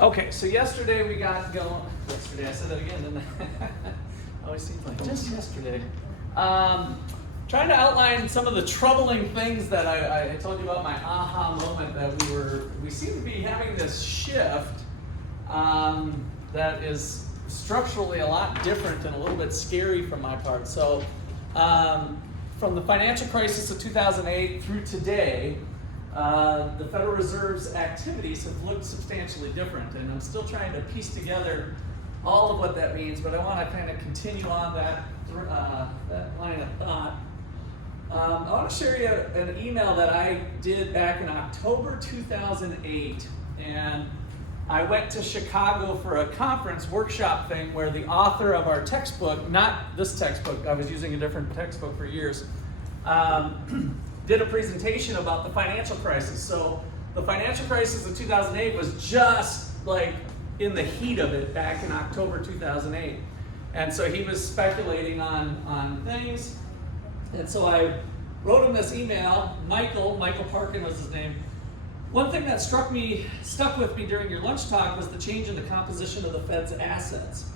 Okay, so yesterday we got going. Yesterday, I said that again, didn't I? Always seems like just yesterday. Trying to outline some of the troubling things that I told you about my aha moment that we seem to be having this shift that is structurally a lot different and a little bit scary from my part. So from the financial crisis of 2008 through today, the Federal Reserve's activities have looked substantially different, and I'm still trying to piece together all of what that means, but I want to kind of continue on that line of thought. I want to share you an email that I did back in October 2008, and I went to Chicago for a conference workshop thing where the author of our textbook, not this textbook, I was using a different textbook for years, did a presentation about the financial crisis. So the financial crisis of 2008 was just like in the heat of it back in October 2008. And so he was speculating on things. And so I wrote him this email. Michael Parkin was his name. One thing that stuck with me during your lunch talk was the change in the composition of the Fed's assets.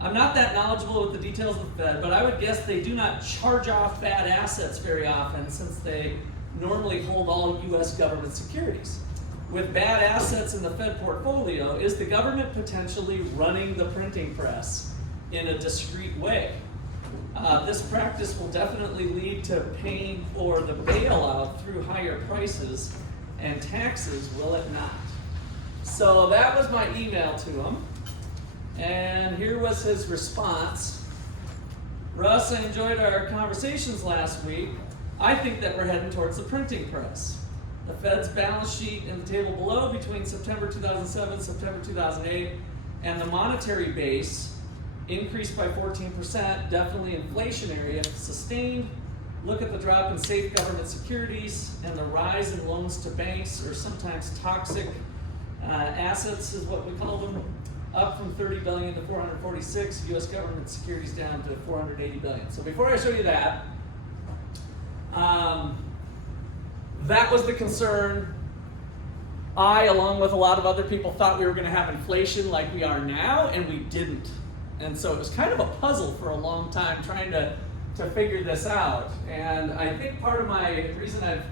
I'm not that knowledgeable with the details of the Fed, but I would guess they do not charge off bad assets very often since they normally hold all U.S. government securities. With bad assets in the Fed portfolio, is the government potentially running the printing press in a discreet way? This practice will definitely lead to paying for the bailout through higher prices and taxes, will it not? So that was my email to him. And here was his response. Russ, I enjoyed our conversations last week. I think that we're heading towards the printing press. The Fed's balance sheet in the table below between September 2007 and September 2008, and the monetary base increased by 14%, definitely inflationary if sustained. Look at the drop in safe government securities and the rise in loans to banks, or sometimes toxic assets is what we call them, up from 30 billion to 446, U.S. government securities down to 480 billion. So before I show you that, that was the concern. I, along with a lot of other people, thought we were going to have inflation like we are now, and we didn't. And so it was kind of a puzzle for a long time trying to figure this out. And I think part of my reason I've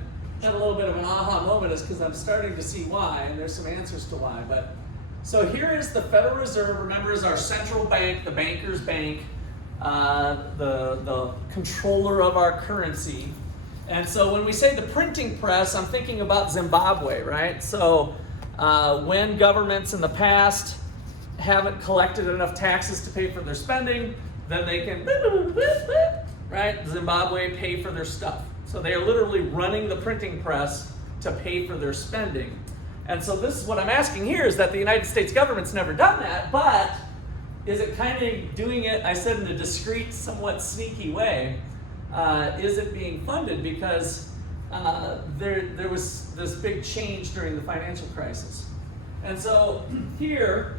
had a little bit of an aha moment is because I'm starting to see why, and there's some answers to why. But so here is the Federal Reserve, remember, is our central bank, the banker's bank, the controller of our currency. And so when we say the printing press, I'm thinking about Zimbabwe, right? So when governments in the past haven't collected enough taxes to pay for their spending, then they can, right, Zimbabwe pay for their stuff. So they are literally running the printing press to pay for their spending. And so this is what I'm asking here, is that the United States government's never done that, but is it kind of doing it, I said, in a discreet, somewhat sneaky way? Is it being funded? Because there was this big change during the financial crisis. And so here,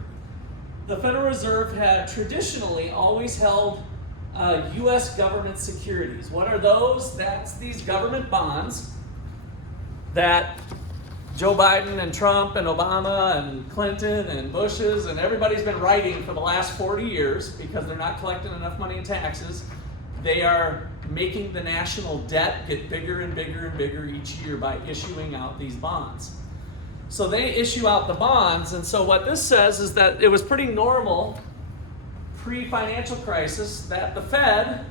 the Federal Reserve had traditionally always held U.S. government securities. What are those? That's these government bonds that Joe Biden and Trump and Obama and Clinton and Bush's and everybody's been writing for the last 40 years because they're not collecting enough money in taxes. They are making the national debt get bigger and bigger and bigger each year by issuing out these bonds. So they issue out the bonds, and so what this says is that it was pretty normal pre-financial crisis that the Fed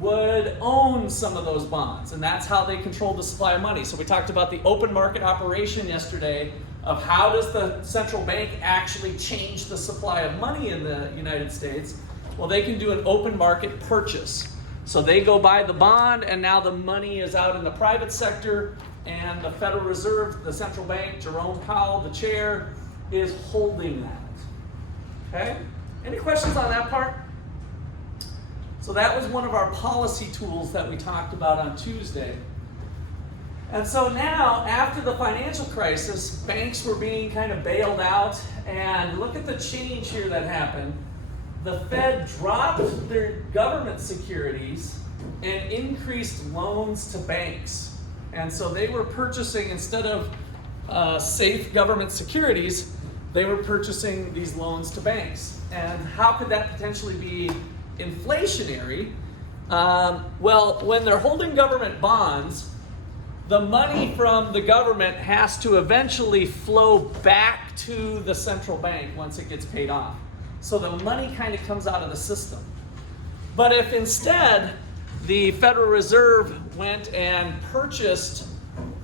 would own some of those bonds, and that's how they controlled the supply of money. So we talked about the open market operation yesterday of how does the central bank actually change the supply of money in the United States. Well, they can do an open market purchase. So they go buy the bond, and now the money is out in the private sector, and the Federal Reserve, the central bank, Jerome Powell, the chair, is holding that. Okay? Any questions on that part? So that was one of our policy tools that we talked about on Tuesday. And so now, after the financial crisis, banks were being kind of bailed out, and look at the change here that happened. The Fed dropped their government securities and increased loans to banks. And so they were purchasing, instead of safe government securities, they were purchasing these loans to banks. And how could that potentially be inflationary? Well, when they're holding government bonds, the money from the government has to eventually flow back to the central bank once it gets paid off. So the money kind of comes out of the system. But if instead the Federal Reserve went and purchased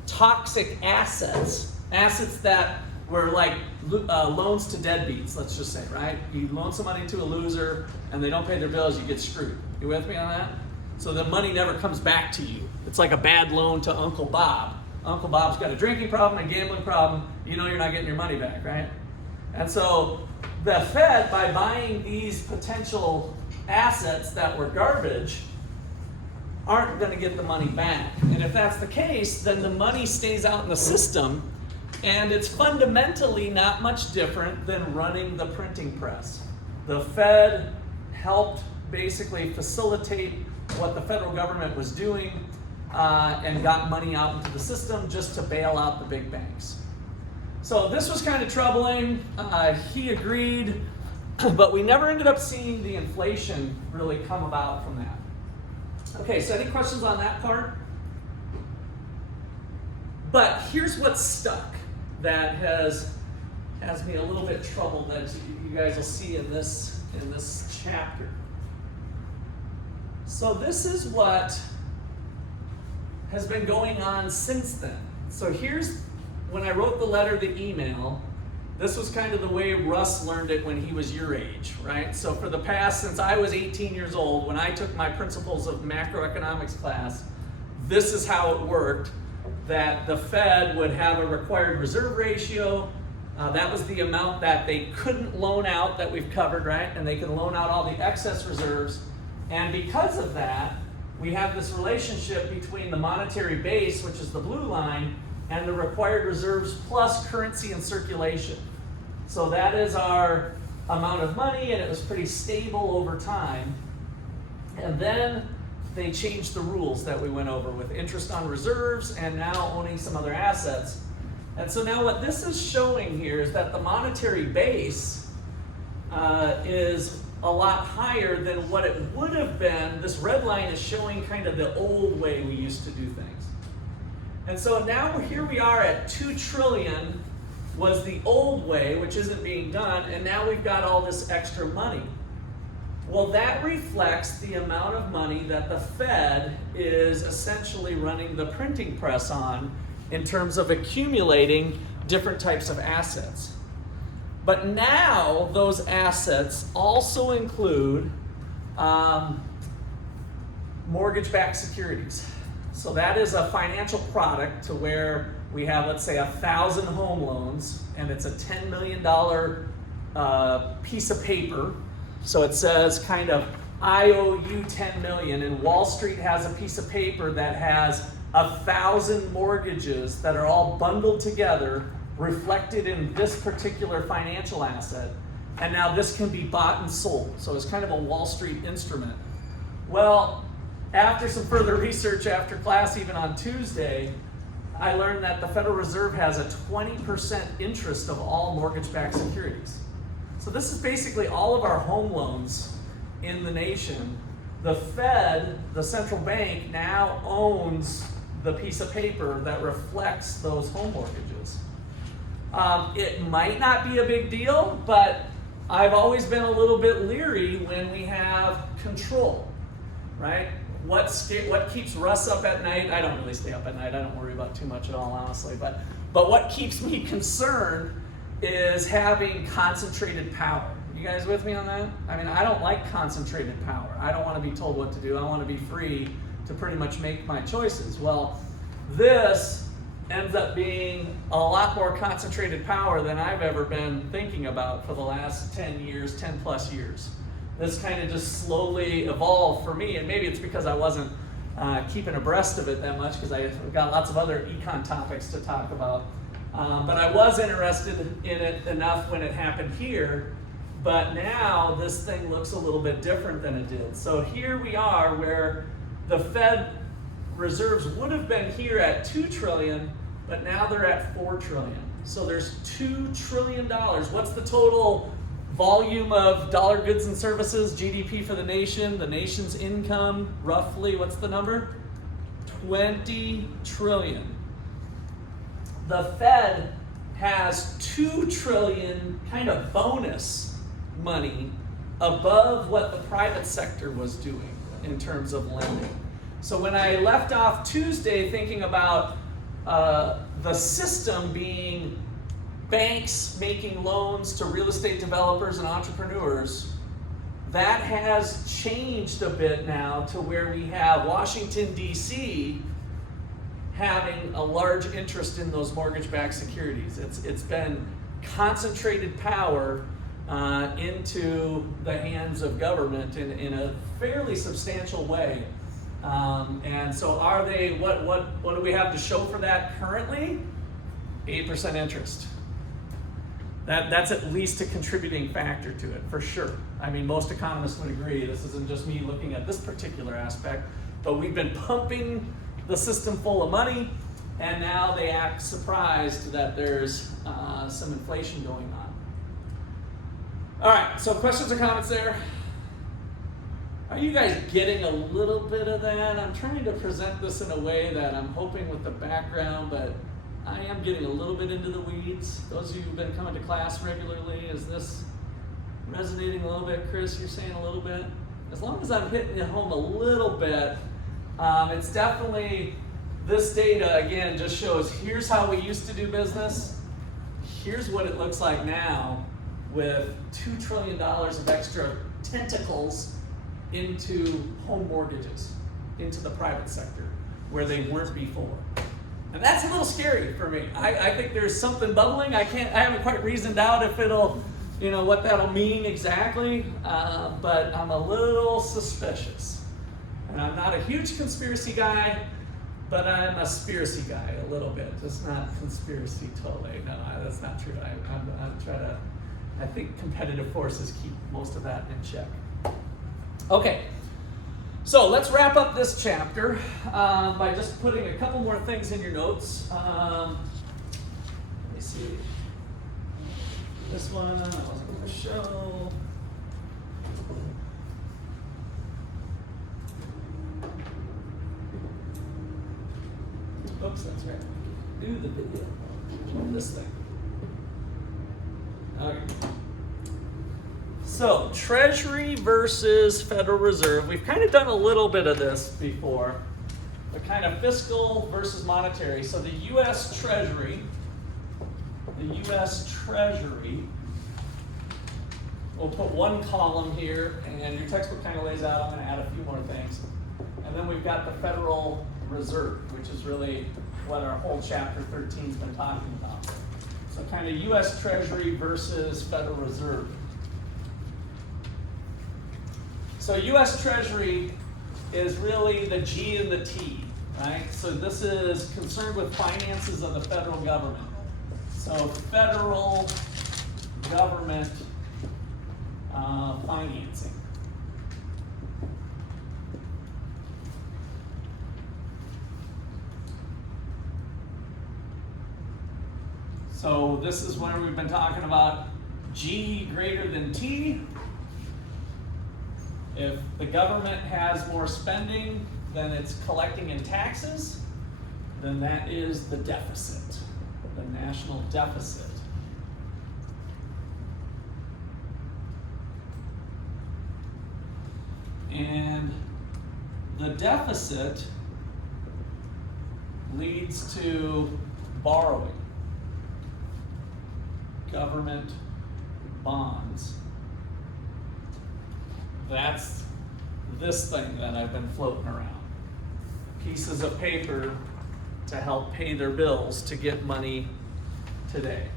toxic assets that were like loans to deadbeats, let's just say, right? You loan some money to a loser and they don't pay their bills, you get screwed. You with me on that? So the money never comes back to you. It's like a bad loan to Uncle Bob. Uncle Bob's got a drinking problem, a gambling problem. You know you're not getting your money back, right? And so the Fed, by buying these potential assets that were garbage, aren't going to get the money back. And if that's the case, then the money stays out in the system, and it's fundamentally not much different than running the printing press. The Fed helped basically facilitate what the federal government was doing and got money out into the system just to bail out the big banks. So this was kind of troubling. He agreed, but we never ended up seeing the inflation really come about from that. Okay, so any questions on that part? But here's what's stuck that has me a little bit troubled that you guys will see in this chapter. So this is what has been going on since then. So here's when I wrote the letter, the email, this was kind of the way Russ learned it when he was your age, right? So for the past, since I was 18 years old, when I took my Principles of Macroeconomics class, this is how it worked, that the Fed would have a required reserve ratio. That was the amount that they couldn't loan out that we've covered, right? And they can loan out all the excess reserves. And because of that, we have this relationship between the monetary base, which is the blue line, and the required reserves plus currency in circulation. So that is our amount of money, and it was pretty stable over time. And then they changed the rules that we went over with interest on reserves and now owning some other assets. And so now what this is showing here is that the monetary base is a lot higher than what it would have been. This red line is showing kind of the old way we used to do things. And so now here we are at 2 trillion was the old way, which isn't being done, and now we've got all this extra money. Well, that reflects the amount of money that the Fed is essentially running the printing press on in terms of accumulating different types of assets. But now those assets also include mortgage-backed securities. So that is a financial product to where we have, let's say, 1,000 home loans, and it's a $10 million piece of paper. So it says kind of, I owe you 10 million, and Wall Street has a piece of paper that has 1,000 mortgages that are all bundled together, reflected in this particular financial asset, and now this can be bought and sold. So it's kind of a Wall Street instrument. Well, after some further research after class, even on Tuesday, I learned that the Federal Reserve has a 20% interest of all mortgage-backed securities. So this is basically all of our home loans in the nation. The Fed, the central bank, now owns the piece of paper that reflects those home mortgages. It might not be a big deal, but I've always been a little bit leery when we have control, right? What keeps Russ up at night? I don't really stay up at night. I don't worry about too much at all, honestly. But what keeps me concerned is having concentrated power. You guys with me on that? I mean, I don't like concentrated power. I don't want to be told what to do. I want to be free to pretty much make my choices. Well, this ends up being a lot more concentrated power than I've ever been thinking about for the last 10 plus years. This kind of just slowly evolved for me, and maybe it's because I wasn't keeping abreast of it that much, because I've got lots of other econ topics to talk about. But I was interested in it enough when it happened here, but now this thing looks a little bit different than it did. So here we are where the Fed reserves would have been here at 2 trillion, but now they're at 4 trillion. So there's $2 trillion. What's the total volume of dollar goods and services, GDP for the nation? The nation's income, roughly, what's the number? 20 trillion. The Fed has 2 trillion kind of bonus money above what the private sector was doing in terms of lending. So when I left off Tuesday thinking about the system being banks making loans to real estate developers and entrepreneurs, that has changed a bit now to where we have Washington, D.C. having a large interest in those mortgage-backed securities. It's been concentrated power into the hands of government in a fairly substantial way. And so are they, what do we have to show for that currently? 8% interest. That's at least a contributing factor to it, for sure. I mean, most economists would agree. This isn't just me looking at this particular aspect, but we've been pumping the system full of money, and now they act surprised that there's some inflation going on. All right, so questions or comments there? Are you guys getting a little bit of that? I'm trying to present this in a way that I'm hoping with the background, but I am getting a little bit into the weeds. Those of you who've been coming to class regularly, is this resonating a little bit? Chris, you're saying a little bit? As long as I'm hitting it home a little bit, it's definitely, this data, again, just shows here's how we used to do business. Here's what it looks like now with $2 trillion of extra tentacles into home mortgages, into the private sector, where they weren't before. And that's a little scary for me. I think there's something bubbling. I haven't quite reasoned out if it'll, what that'll mean exactly, but I'm a little suspicious. And I'm not a huge conspiracy guy, but I'm a spiracy guy a little bit. Just not conspiracy totally. No, that's not true. I think competitive forces keep most of that in check. Okay, so let's wrap up this chapter by just putting a couple more things in your notes. Let me see. This one I wasn't going to show. Oops, that's right. Do the video. This thing. Okay. So, Treasury versus Federal Reserve. We've kind of done a little bit of this before, but kind of fiscal versus monetary. So the U.S. Treasury, we'll put one column here, and your textbook kind of lays out, I'm going to add a few more things. And then we've got the Federal Reserve, which is really what our whole chapter 13 has been talking about. So kind of U.S. Treasury versus Federal Reserve. So U.S. Treasury is really the G and the T, right? So this is concerned with finances of the federal government. So federal government financing. So this is where we've been talking about G greater than T. If the government has more spending than it's collecting in taxes, then that is the deficit, the national deficit. And the deficit leads to borrowing, government bonds. That's this thing that I've been floating around. Pieces of paper to help pay their bills to get money today.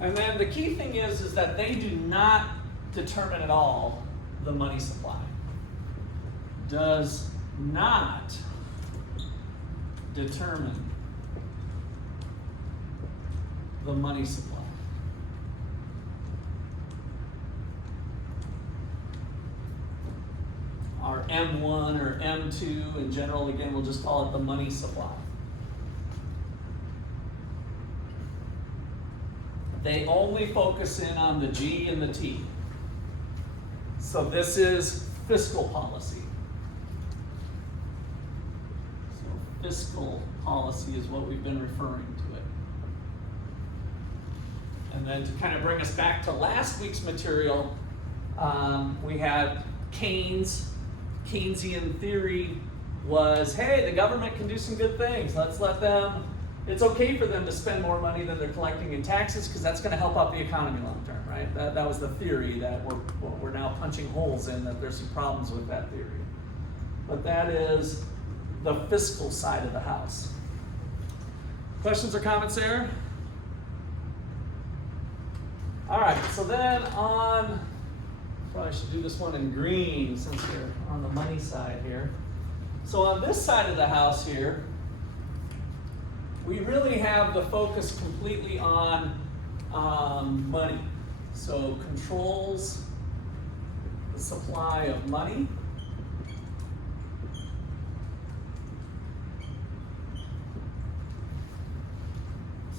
And then the key thing is that they do not determine at all the money supply. Does not determine the money supply. our M1 or M2. In general, again, we'll just call it the money supply. They only focus in on the G and the T. So this is fiscal policy. So fiscal policy is what we've been referring to it. And then to kind of bring us back to last week's material, we had Keynesian theory was, hey, the government can do some good things. Let's let them, it's okay for them to spend more money than they're collecting in taxes because that's going to help out the economy long term, right? That was the theory that we're now punching holes in, that there's some problems with that theory. But that is the fiscal side of the house. Questions or comments there? All right, so then on, probably should do this one in green since we're on the money side here. So on this side of the house here, we really have the focus completely on money. So controls the supply of money.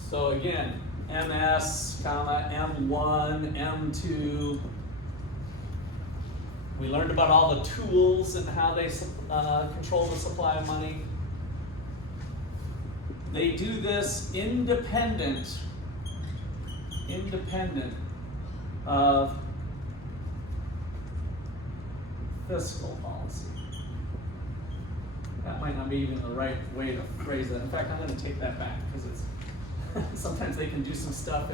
So again, MS, M1, M2. We learned about all the tools and how they control the supply of money. They do this independent of fiscal policy. That might not be even the right way to phrase that. In fact, I'm going to take that back because it's sometimes they can do some stuff.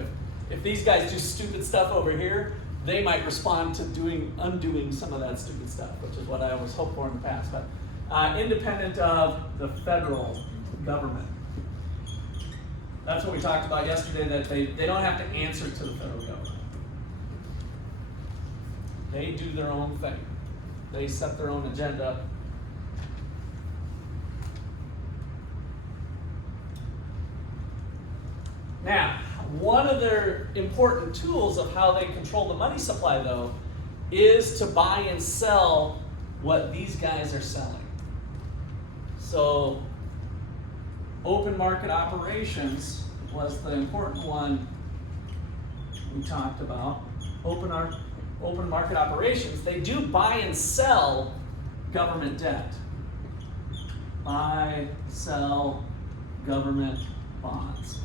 If these guys do stupid stuff over here, they might respond to undoing some of that stupid stuff, which is what I always hoped for in the past. But independent of the federal government. That's what we talked about yesterday, that they don't have to answer to the federal government. They do their own thing. They set their own agenda. Now, one of their important tools of how they control the money supply, though, is to buy and sell what these guys are selling. So, open market operations was the important one we talked about. Open market operations, they do buy and sell government debt. Buy, sell government bonds.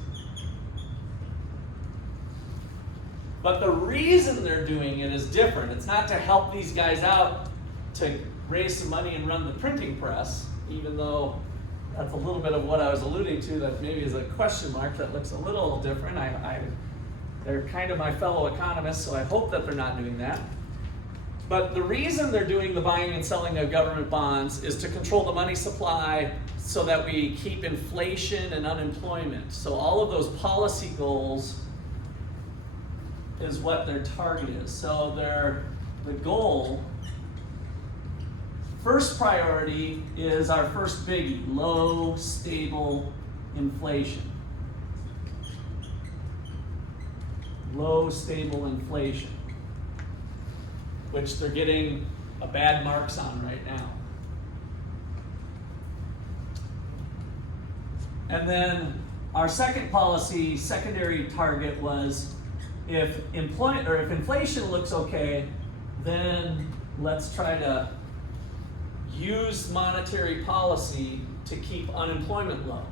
But the reason they're doing it is different. It's not to help these guys out to raise some money and run the printing press, even though that's a little bit of what I was alluding to, that maybe is a question mark that looks a little different. They're kind of my fellow economists, so I hope that they're not doing that. But the reason they're doing the buying and selling of government bonds is to control the money supply so that we keep inflation and unemployment. So all of those policy goals is what their target is. So the goal, first priority is our first biggie, low, stable inflation. Low, stable inflation, which they're getting a bad marks on right now. And then our second policy, secondary target was if inflation looks okay, then let's try to use monetary policy to keep unemployment low.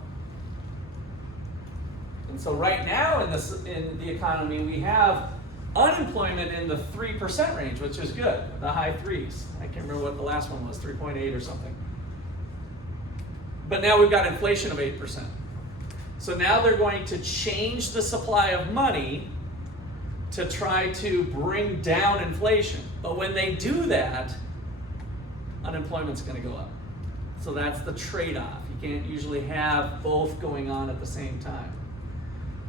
And so right now in the economy, we have unemployment in the 3% range, which is good, the high threes. I can't remember what the last one was, 3.8 or something. But now we've got inflation of 8%. So now they're going to change the supply of money to try to bring down inflation. But when they do that, unemployment's going to go up. So that's the trade-off. You can't usually have both going on at the same time.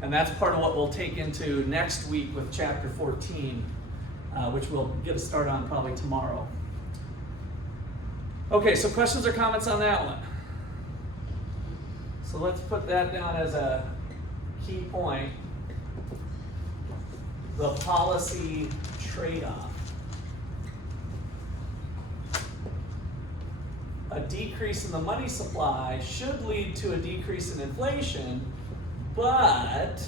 And that's part of what we'll take into next week with chapter 14, which we'll get a start on probably tomorrow. Okay, so questions or comments on that one? So let's put that down as a key point. The policy trade-off. a decrease in the money supply should lead to a decrease in inflation, but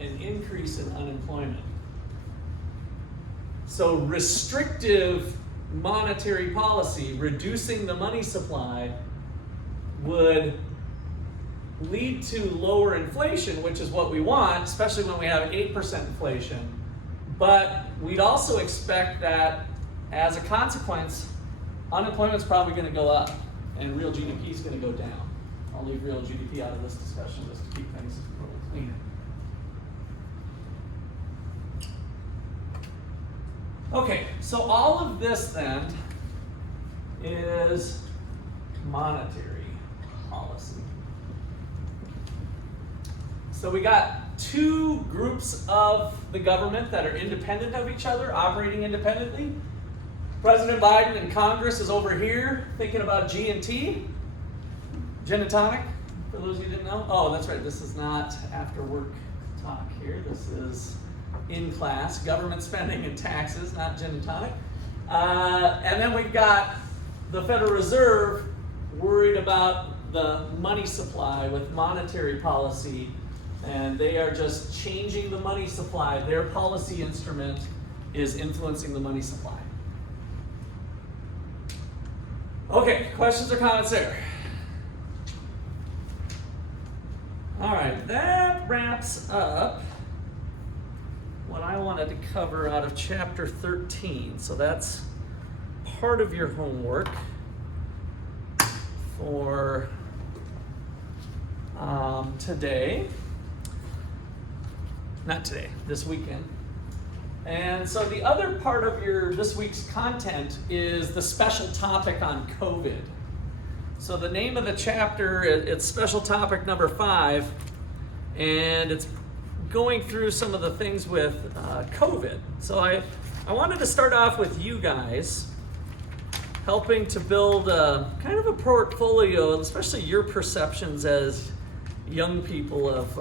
an increase in unemployment. So restrictive monetary policy, reducing the money supply, would lead to lower inflation, which is what we want, especially when we have 8% inflation. But we'd also expect that as a consequence, unemployment's probably going to go up and real GDP is going to go down. I'll leave real GDP out of this discussion just to keep things a little cleaner. Okay, so all of this then is monetary policy. So we got two groups of the government that are independent of each other, operating independently. President Biden and Congress is over here thinking about G&T, gin and tonic, for those of you who didn't know. Oh, that's right, this is not after work talk here. This is in class, government spending and taxes, not gin and tonic. And then we've got the Federal Reserve worried about the money supply with monetary policy, and they are just changing the money supply. Their policy instrument is influencing the money supply. Okay, questions or comments there? All right, that wraps up what I wanted to cover out of chapter 13. So that's part of your homework for today. Not today, this weekend. And so the other part of your this week's content is the special topic on COVID. So the name of the chapter, it's special topic number 5, and it's going through some of the things with COVID. So I wanted to start off with you guys, helping to build kind of a portfolio, especially your perceptions as young people of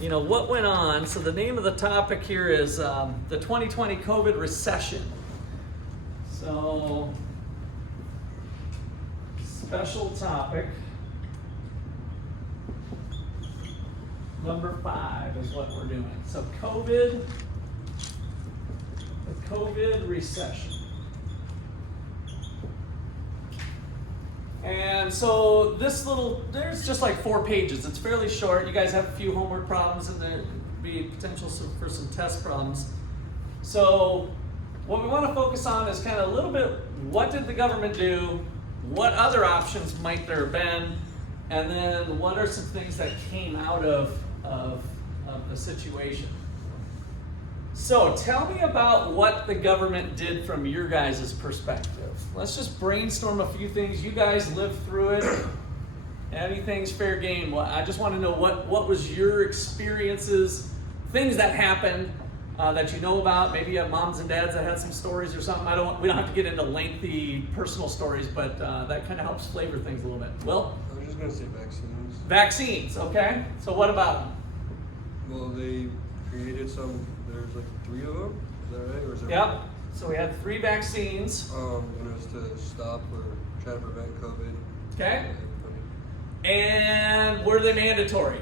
what went on. So the name of the topic here is the 2020 COVID recession. So special topic number 5 is what we're doing. So the COVID recession. And so there's just like 4 pages. It's fairly short. You guys have a few homework problems and there'd be potential for some test problems. So what we want to focus on is kind of a little bit, what did the government do? What other options might there have been? And then what are some things that came out of the situation? So tell me about what the government did from your guys' perspective. Let's just brainstorm a few things. You guys lived through it. Anything's fair game. Well, I just want to know what was your experiences, things that happened that you know about. Maybe you have moms and dads that had some stories or something. We don't have to get into lengthy personal stories, but that kind of helps flavor things a little bit. Will? I was just going to say vaccines. Vaccines, okay. So what about them? Well, they created some. There's like 3 of them. Is that right? Or is there Yep. So we had 3 vaccines. And it was to stop or try to prevent COVID. Okay. And were they mandatory?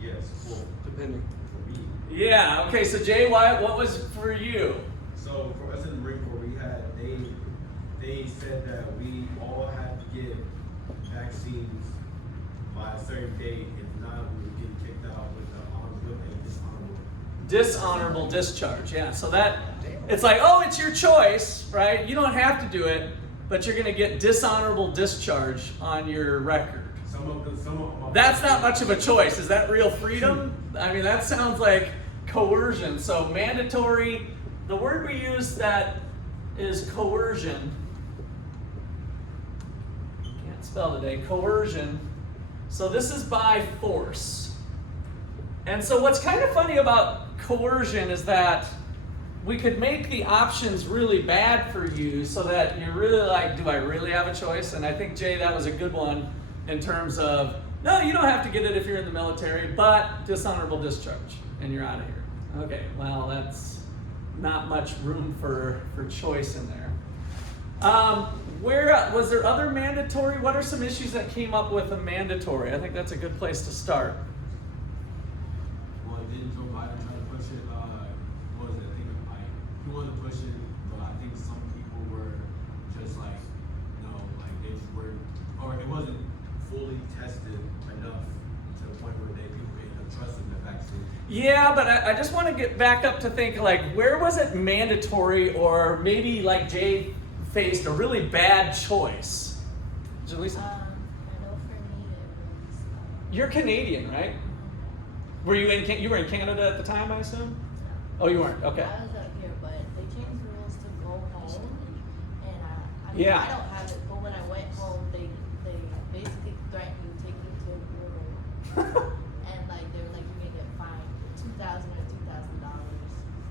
Yes. Well, Depending. for me. Yeah. Okay. So Jay, what was for you? So for us in the Marine Corps, they said that we all had to get vaccines by a certain date. If not, we would get kicked out with a dishonorable Dishonorable discharge. Yeah. So it's like, oh, it's your choice, right? You don't have to do it, but you're going to get dishonorable discharge on your record. That's not much of a choice. Is that real freedom? I mean, that sounds like coercion. So mandatory, the word we use that is coercion. Can't spell today. Coercion. So this is by force. And so what's kind of funny about coercion is that we could make the options really bad for you so that you're really like, do I really have a choice? And I think, Jay, that was a good one in terms of, no, you don't have to get it if you're in the military, but dishonorable discharge, and you're out of here. Okay, well, that's not much room for choice in there. where was there other mandatory? What are some issues that came up with a mandatory? I think that's a good place to start. Well, didn't Joe Biden try to push it? What was it? I think he wanted to push it, but I think some people were just like, no, like they just were, or it wasn't fully tested enough to the point where people ended up trusting the vaccine. Yeah, but I just want to get back up to think like, where was it mandatory, or maybe like Jay faced a really bad choice? Jaleesa? I know for me it was. You're Canadian, right? Were you you were in Canada at the time, I assume? Oh, you weren't. Okay. I was up here, but they changed the rules to go home, and I mean, Yeah. I don't have it, but when I went home, they basically threatened me to take me to a room, and like they were like, you're gonna get fined $2,000 or $2,000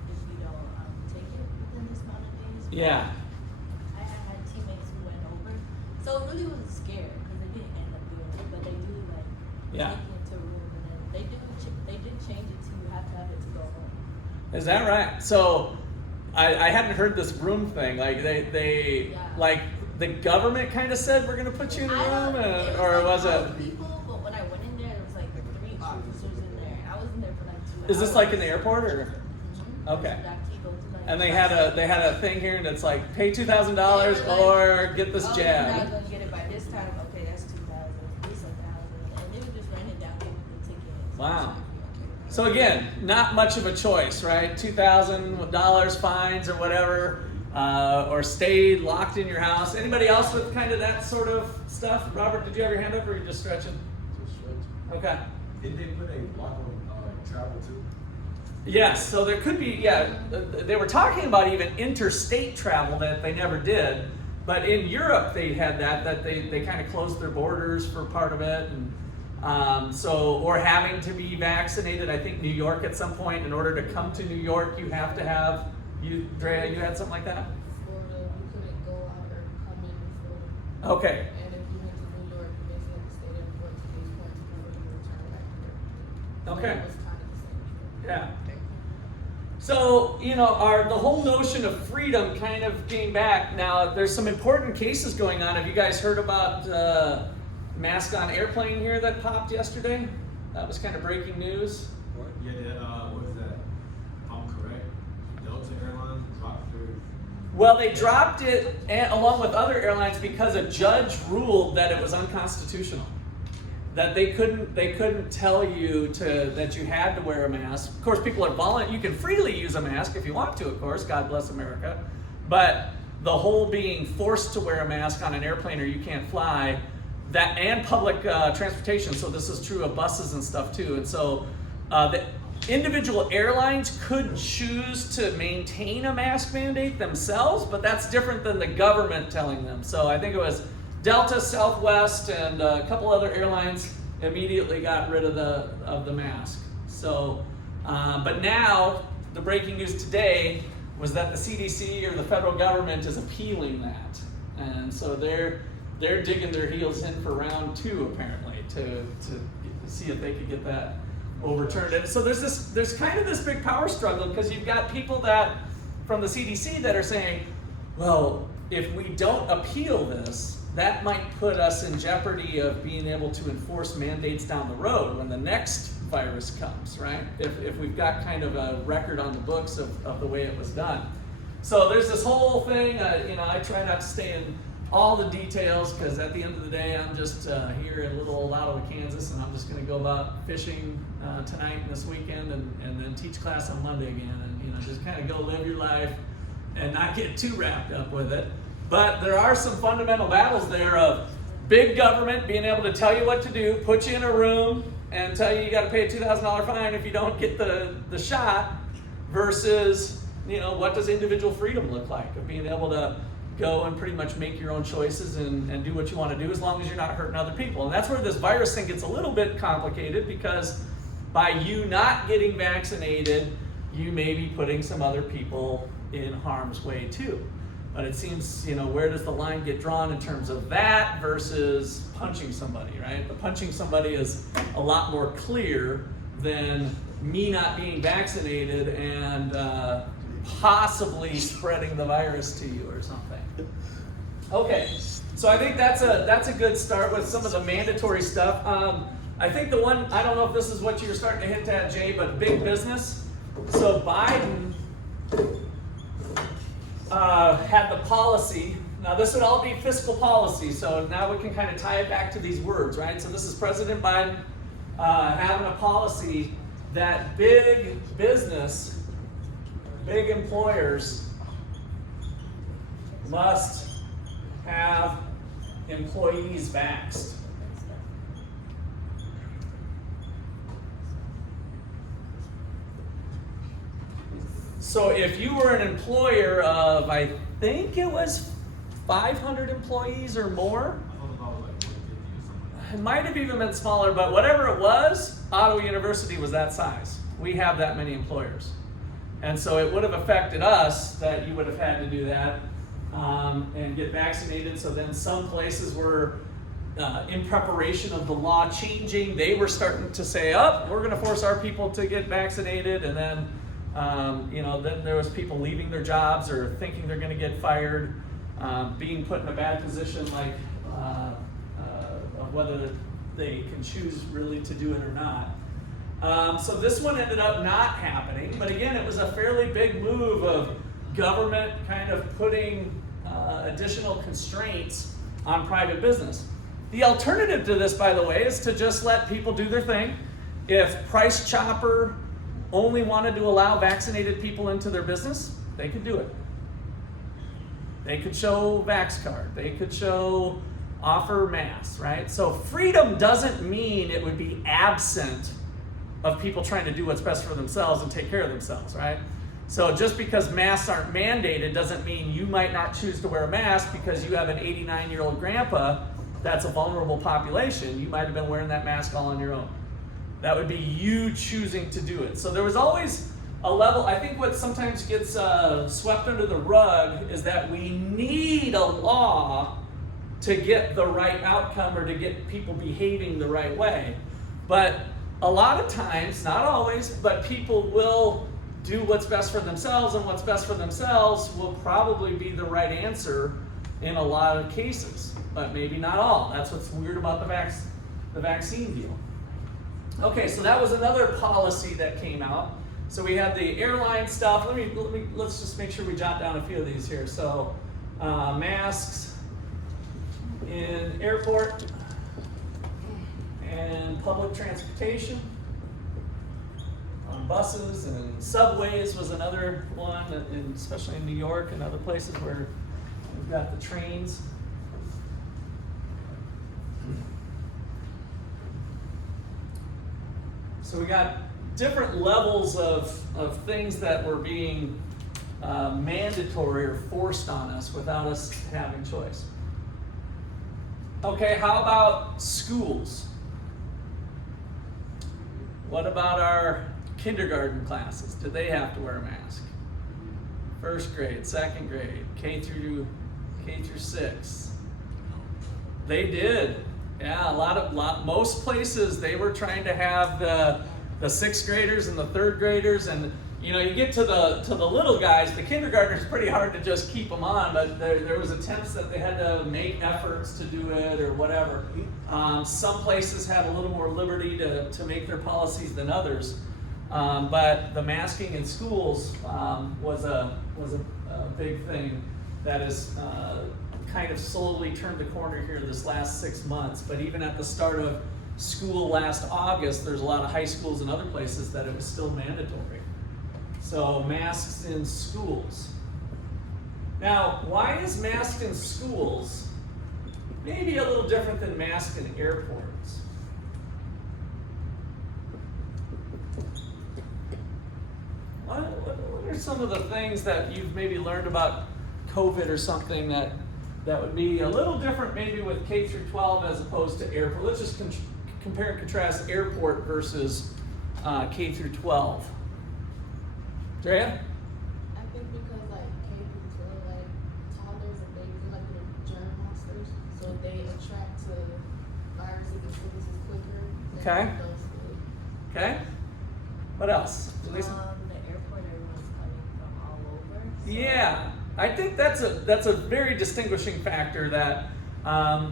if you don't take it within this amount of days. But Yeah. I had teammates who went over, so it really wasn't scary because they didn't end up doing it, but they do like Yeah. take you into a room, and then they did change it to you have to have it to go home. Is that right? So I hadn't heard this room thing. Like they Yeah. like the government kind of said we're gonna put you in a room, or was like it? 12 people, but when I went in there was like 3 officers in there. I was in there for like 2 hours. Is this like in the airport or? Mhm. Okay. That key go to, like, And they had a thing here that's like pay $2,000 or get this You're not jab. gonna get it by this time. Okay, that's 2,000. This 1,000, and they were just running down the tickets. Wow. So again, not much of a choice, right? $2,000 fines or whatever, or stay locked in your house. Anybody else with kind of that sort of stuff? Robert, did you have your hand up, or are you just stretching? Okay. Didn't they put a block on travel too? Yes, so there could be, they were talking about even interstate travel that they never did, but in Europe they had that they kind of closed their borders for part of it, and or having to be vaccinated. I think New York at some point, in order to come to New York, you have to have, Drea, you had something like that? Florida, you couldn't go out or come in Florida. Okay, And if you went to New York, you basically had to stay there for 14 days quarantine before you return back here. Okay. It was kind of the same. yeah. So, the whole notion of freedom kind of came back. Now, there's some important cases going on. Have you guys heard about mask on airplane here that popped yesterday? That was kind of breaking news. What? Yeah, what is that? If I'm correct, Delta Airlines dropped their. Well, they dropped it along with other airlines because a judge ruled that it was unconstitutional. That they couldn't tell you that you had to wear a mask. Of course, people are voluntary. You can freely use a mask if you want to, of course. God bless America. But the whole being forced to wear a mask on an airplane or you can't fly, that and public transportation. So this is true of buses and stuff too. And so the individual airlines could choose to maintain a mask mandate themselves, but that's different than the government telling them. So I think it was Delta, Southwest, and a couple other airlines immediately got rid of the mask. So, but now the breaking news today was that the CDC or the federal government is appealing that, and so they're digging their heels in for round 2 apparently to see if they could get that overturned. And so there's kind of this big power struggle because you've got people that from the CDC that are saying, well, if we don't appeal this, that might put us in jeopardy of being able to enforce mandates down the road when the next virus comes, right? If we've got kind of a record on the books of the way it was done. So there's this whole thing, I try not to stay in all the details because at the end of the day, I'm just here in little old Ottawa, Kansas, and I'm just gonna go about fishing tonight and this weekend and then teach class on Monday again, and just kind of go live your life and not get too wrapped up with it. But there are some fundamental battles there of big government being able to tell you what to do, put you in a room, and tell you got to pay a $2,000 fine if you don't get the shot, versus, what does individual freedom look like of being able to go and pretty much make your own choices and do what you want to do as long as you're not hurting other people. And that's where this virus thing gets a little bit complicated because by you not getting vaccinated, you may be putting some other people in harm's way too. But it seems, where does the line get drawn in terms of that versus punching somebody, right? The punching somebody is a lot more clear than me not being vaccinated and possibly spreading the virus to you or something. Okay, so I think that's a good start with some of the mandatory stuff. I think the one, I don't know if this is what you were starting to hint at, Jay, but big business. So Biden had the policy. Now this would all be fiscal policy, so now we can kind of tie it back to these words, right? So this is President Biden having a policy that big business, big employers must have employees vaxxed. So if you were an employer of, I think it was 500 employees or more, it might have even been smaller, but whatever it was, Ottawa University was that size. We have that many employers. And so it would have affected us that you would have had to do that and get vaccinated. So then some places were in preparation of the law changing. They were starting to say, oh, we're going to force our people to get vaccinated. And then, then there was people leaving their jobs or thinking they're going to get fired, being put in a bad position like of whether they can choose really to do it or not. So this one ended up not happening, but again, it was a fairly big move of government kind of putting additional constraints on private business. The alternative to this, by the way, is to just let people do their thing. If Price Chopper only wanted to allow vaccinated people into their business, they could do it. They could show Vax card. They could offer masks, right? So freedom doesn't mean it would be absent of people trying to do what's best for themselves and take care of themselves, right? So just because masks aren't mandated doesn't mean you might not choose to wear a mask because you have an 89-year-old grandpa that's a vulnerable population. You might have been wearing that mask all on your own. That would be you choosing to do it. So there was always a level. I think what sometimes gets swept under the rug is that we need a law to get the right outcome or to get people behaving the right way. But a lot of times, not always, but people will do what's best for themselves, and what's best for themselves will probably be the right answer in a lot of cases, but maybe not all. That's what's weird about the vaccine deal. Okay, so that was another policy that came out. So we had the airline stuff. Let's just make sure we jot down a few of these here. So masks in airport and public transportation, on buses and subways was another one, especially in New York and other places where we've got the trains. So we got different levels of things that were being mandatory or forced on us without us having choice. Okay, how about schools? What about our kindergarten classes? Did they have to wear a mask? First grade, second grade, K through 6. They did. Yeah, most places they were trying to have the sixth graders and the third graders, and you get to the little guys. The kindergartners, pretty hard to just keep them on, but there was attempts that they had to make efforts to do it or whatever. Some places had a little more liberty to make their policies than others, but the masking in schools was a big thing that is kind of slowly turned the corner here this last 6 months. But even at the start of school last August, there's a lot of high schools and other places that it was still mandatory. So masks in schools. Now, why is mask in schools maybe a little different than mask in airports? What are some of the things that you've maybe learned about COVID or something that would be a little different maybe with K through 12 as opposed to airport? Let's just compare and contrast airport versus K through 12. Drea? I think because K through 12, toddlers and babies are little germ monsters, so they attract to viruses and sicknesses quicker. Okay. Okay. What else? Lisa? The airport, everyone's coming from all over. So Yeah. I think that's a very distinguishing factor that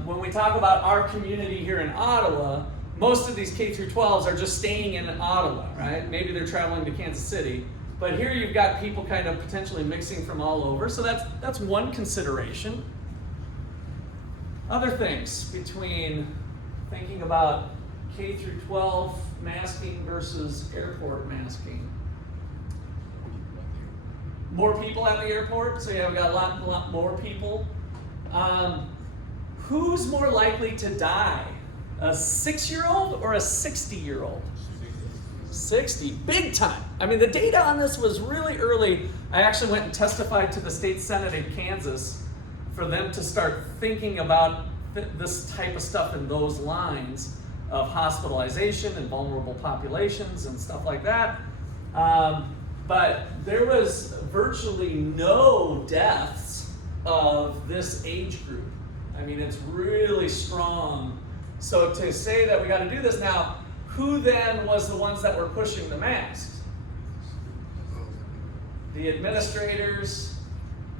when we talk about our community here in Ottawa, most of these K through 12s are just staying in Ottawa, right? Maybe they're traveling to Kansas City, but here you've got people kind of potentially mixing from all over, so that's one consideration. Other things between thinking about K through 12 masking versus airport masking. More people at the airport, so yeah, we've got a lot more people. Who's more likely to die? A 6-year-old or a 60-year-old? 60, big time. I mean, the data on this was really early. I actually went and testified to the state senate in Kansas for them to start thinking about this type of stuff in those lines of hospitalization and vulnerable populations and stuff like that. But there was virtually no deaths of this age group. I mean, it's really strong. So to say that we got to do this now, who then was the ones that were pushing the masks? The administrators,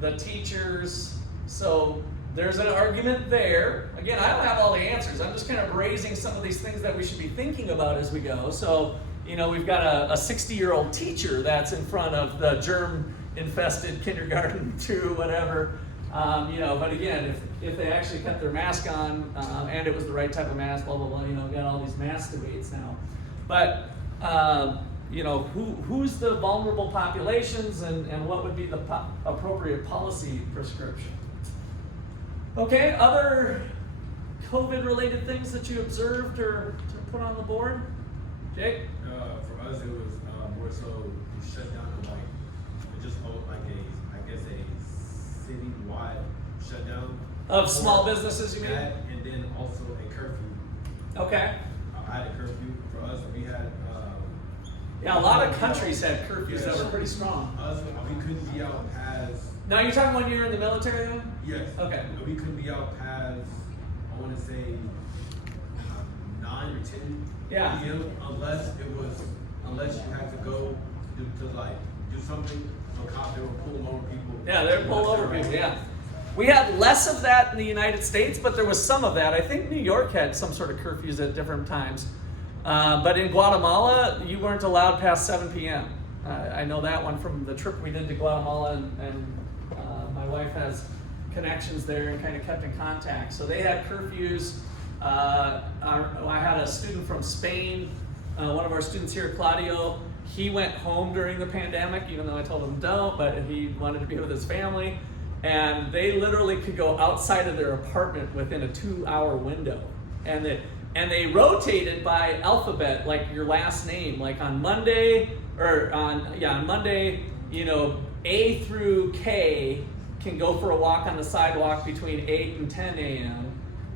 the teachers. So there's an argument there. Again, I don't have all the answers. I'm just kind of raising some of these things that we should be thinking about as we go. So, we've got a 60-year-old teacher that's in front of the germ-infested kindergarten to whatever. But again, if they actually kept their mask on and it was the right type of mask, blah, blah, blah, got all these mask debates now. But, who's the vulnerable populations and what would be the appropriate policy prescription? Okay, other COVID-related things that you observed or to put on the board? Jake? For us, it was more so the shutdown of just like a citywide shutdown. Of small businesses, you mean? That, and then also a curfew. Okay. I had a curfew for us. We had. Yeah, a lot of countries had curfews that were pretty strong. Us, we couldn't be out past. Now you're talking when you're in the military then? Yes. Okay. We couldn't be out past, I want to say, 9 or 10 Yeah. p.m. unless you had to go to do something. A cop, they were pulling over people. Yeah, they're pulling over people, yeah. We had less of that in the United States, but there was some of that. I think New York had some sort of curfews at different times. But in Guatemala, you weren't allowed past 7 p.m. I know that one from the trip we did to Guatemala, and my wife has connections there and kind of kept in contact. So they had curfews. I had a student from Spain, one of our students here, Claudio. He went home during the pandemic, even though I told him don't, but he wanted to be with his family. And they literally could go outside of their apartment within a 2-hour window. And they rotated by alphabet, like your last name. Like on Monday, A through K can go for a walk on the sidewalk between 8 and 10 a.m.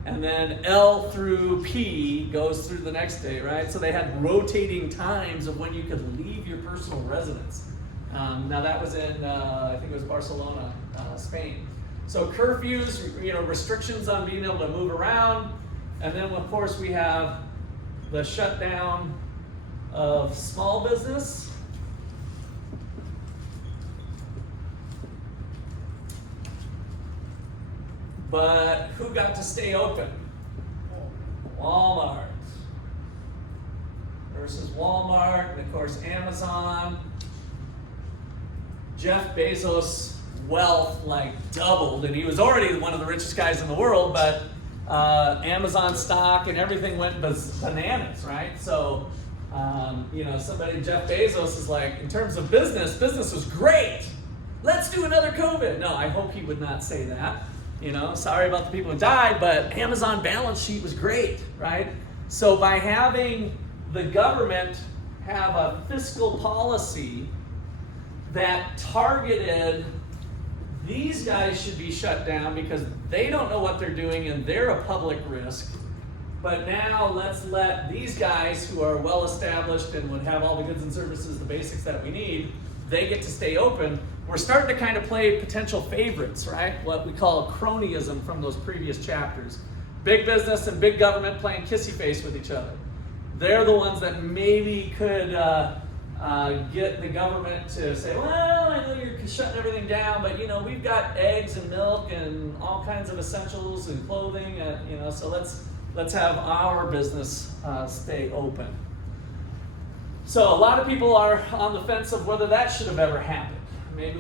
And then L through P goes through the next day, right? So they had rotating times of when you could leave your personal residence. Now that was in, I think it was Barcelona, Spain. So curfews, restrictions on being able to move around. And then of course we have the shutdown of small business. But who got to stay open? Walmart versus Walmart, and of course Amazon. Jeff Bezos' wealth doubled, and he was already one of the richest guys in the world, but Amazon stock and everything went bananas, right? So, Jeff Bezos is in terms of business was great. Let's do another COVID. No, I hope he would not say that. Sorry about the people who died, but Amazon balance sheet was great, right? So by having the government have a fiscal policy that targeted these guys should be shut down because they don't know what they're doing and they're a public risk. But now let's let these guys who are well established and would have all the goods and services, the basics that we need, they get to stay open. We're starting to kind of play potential favorites, right? What we call cronyism from those previous chapters. Big business and big government playing kissy face with each other. They're the ones that maybe could get the government to say, well, I know you're shutting everything down, but we've got eggs and milk and all kinds of essentials and clothing, so let's have our business stay open. So a lot of people are on the fence of whether that should have ever happened. Maybe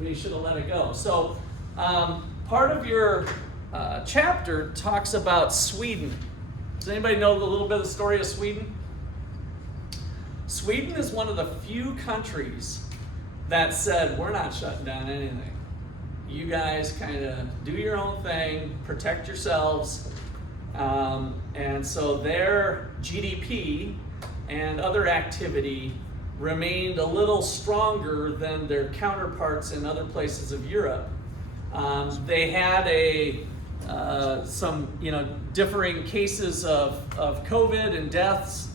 we should have let it go. So part of your chapter talks about Sweden. Does anybody know a little bit of the story of Sweden? Sweden is one of the few countries that said, we're not shutting down anything. You guys kind of do your own thing, protect yourselves. And so their GDP and other activity remained a little stronger than their counterparts in other places of Europe. They had some differing cases of COVID and deaths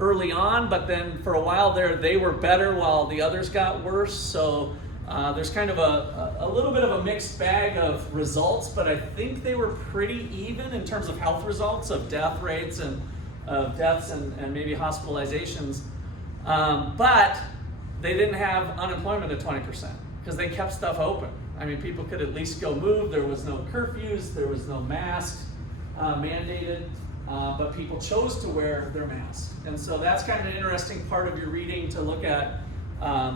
early on, but then for a while there they were better while the others got worse. So there's kind of a little bit of a mixed bag of results, but I think they were pretty even in terms of health results of death rates and of deaths and maybe hospitalizations. But they didn't have unemployment at 20% because they kept stuff open. I mean, people could at least go move. There was no curfews. There was no masks mandated, but people chose to wear their masks. And so that's kind of an interesting part of your reading to look at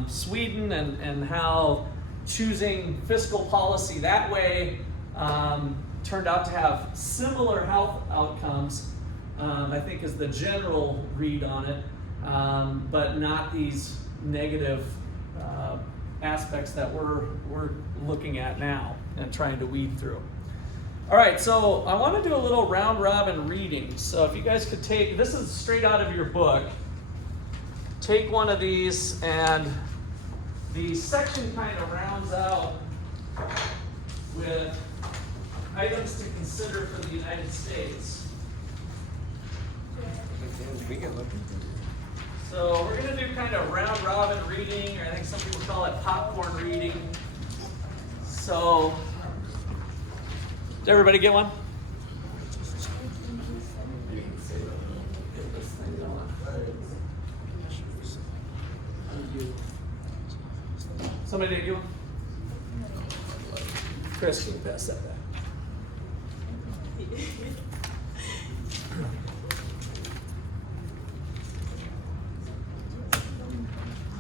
Sweden and how choosing fiscal policy that way turned out to have similar health outcomes, I think is the general read on it, but not these negative aspects that we're looking at now and trying to weed through. All right, so I want to do a little round robin reading. So if you guys could take, this is straight out of your book, take one of these, and the section kind of rounds out with items to consider for the United States. So we're going to do kind of round robin reading, or I think some people call it popcorn reading. So, did everybody get one? Somebody did get one? Chris, can you pass that back?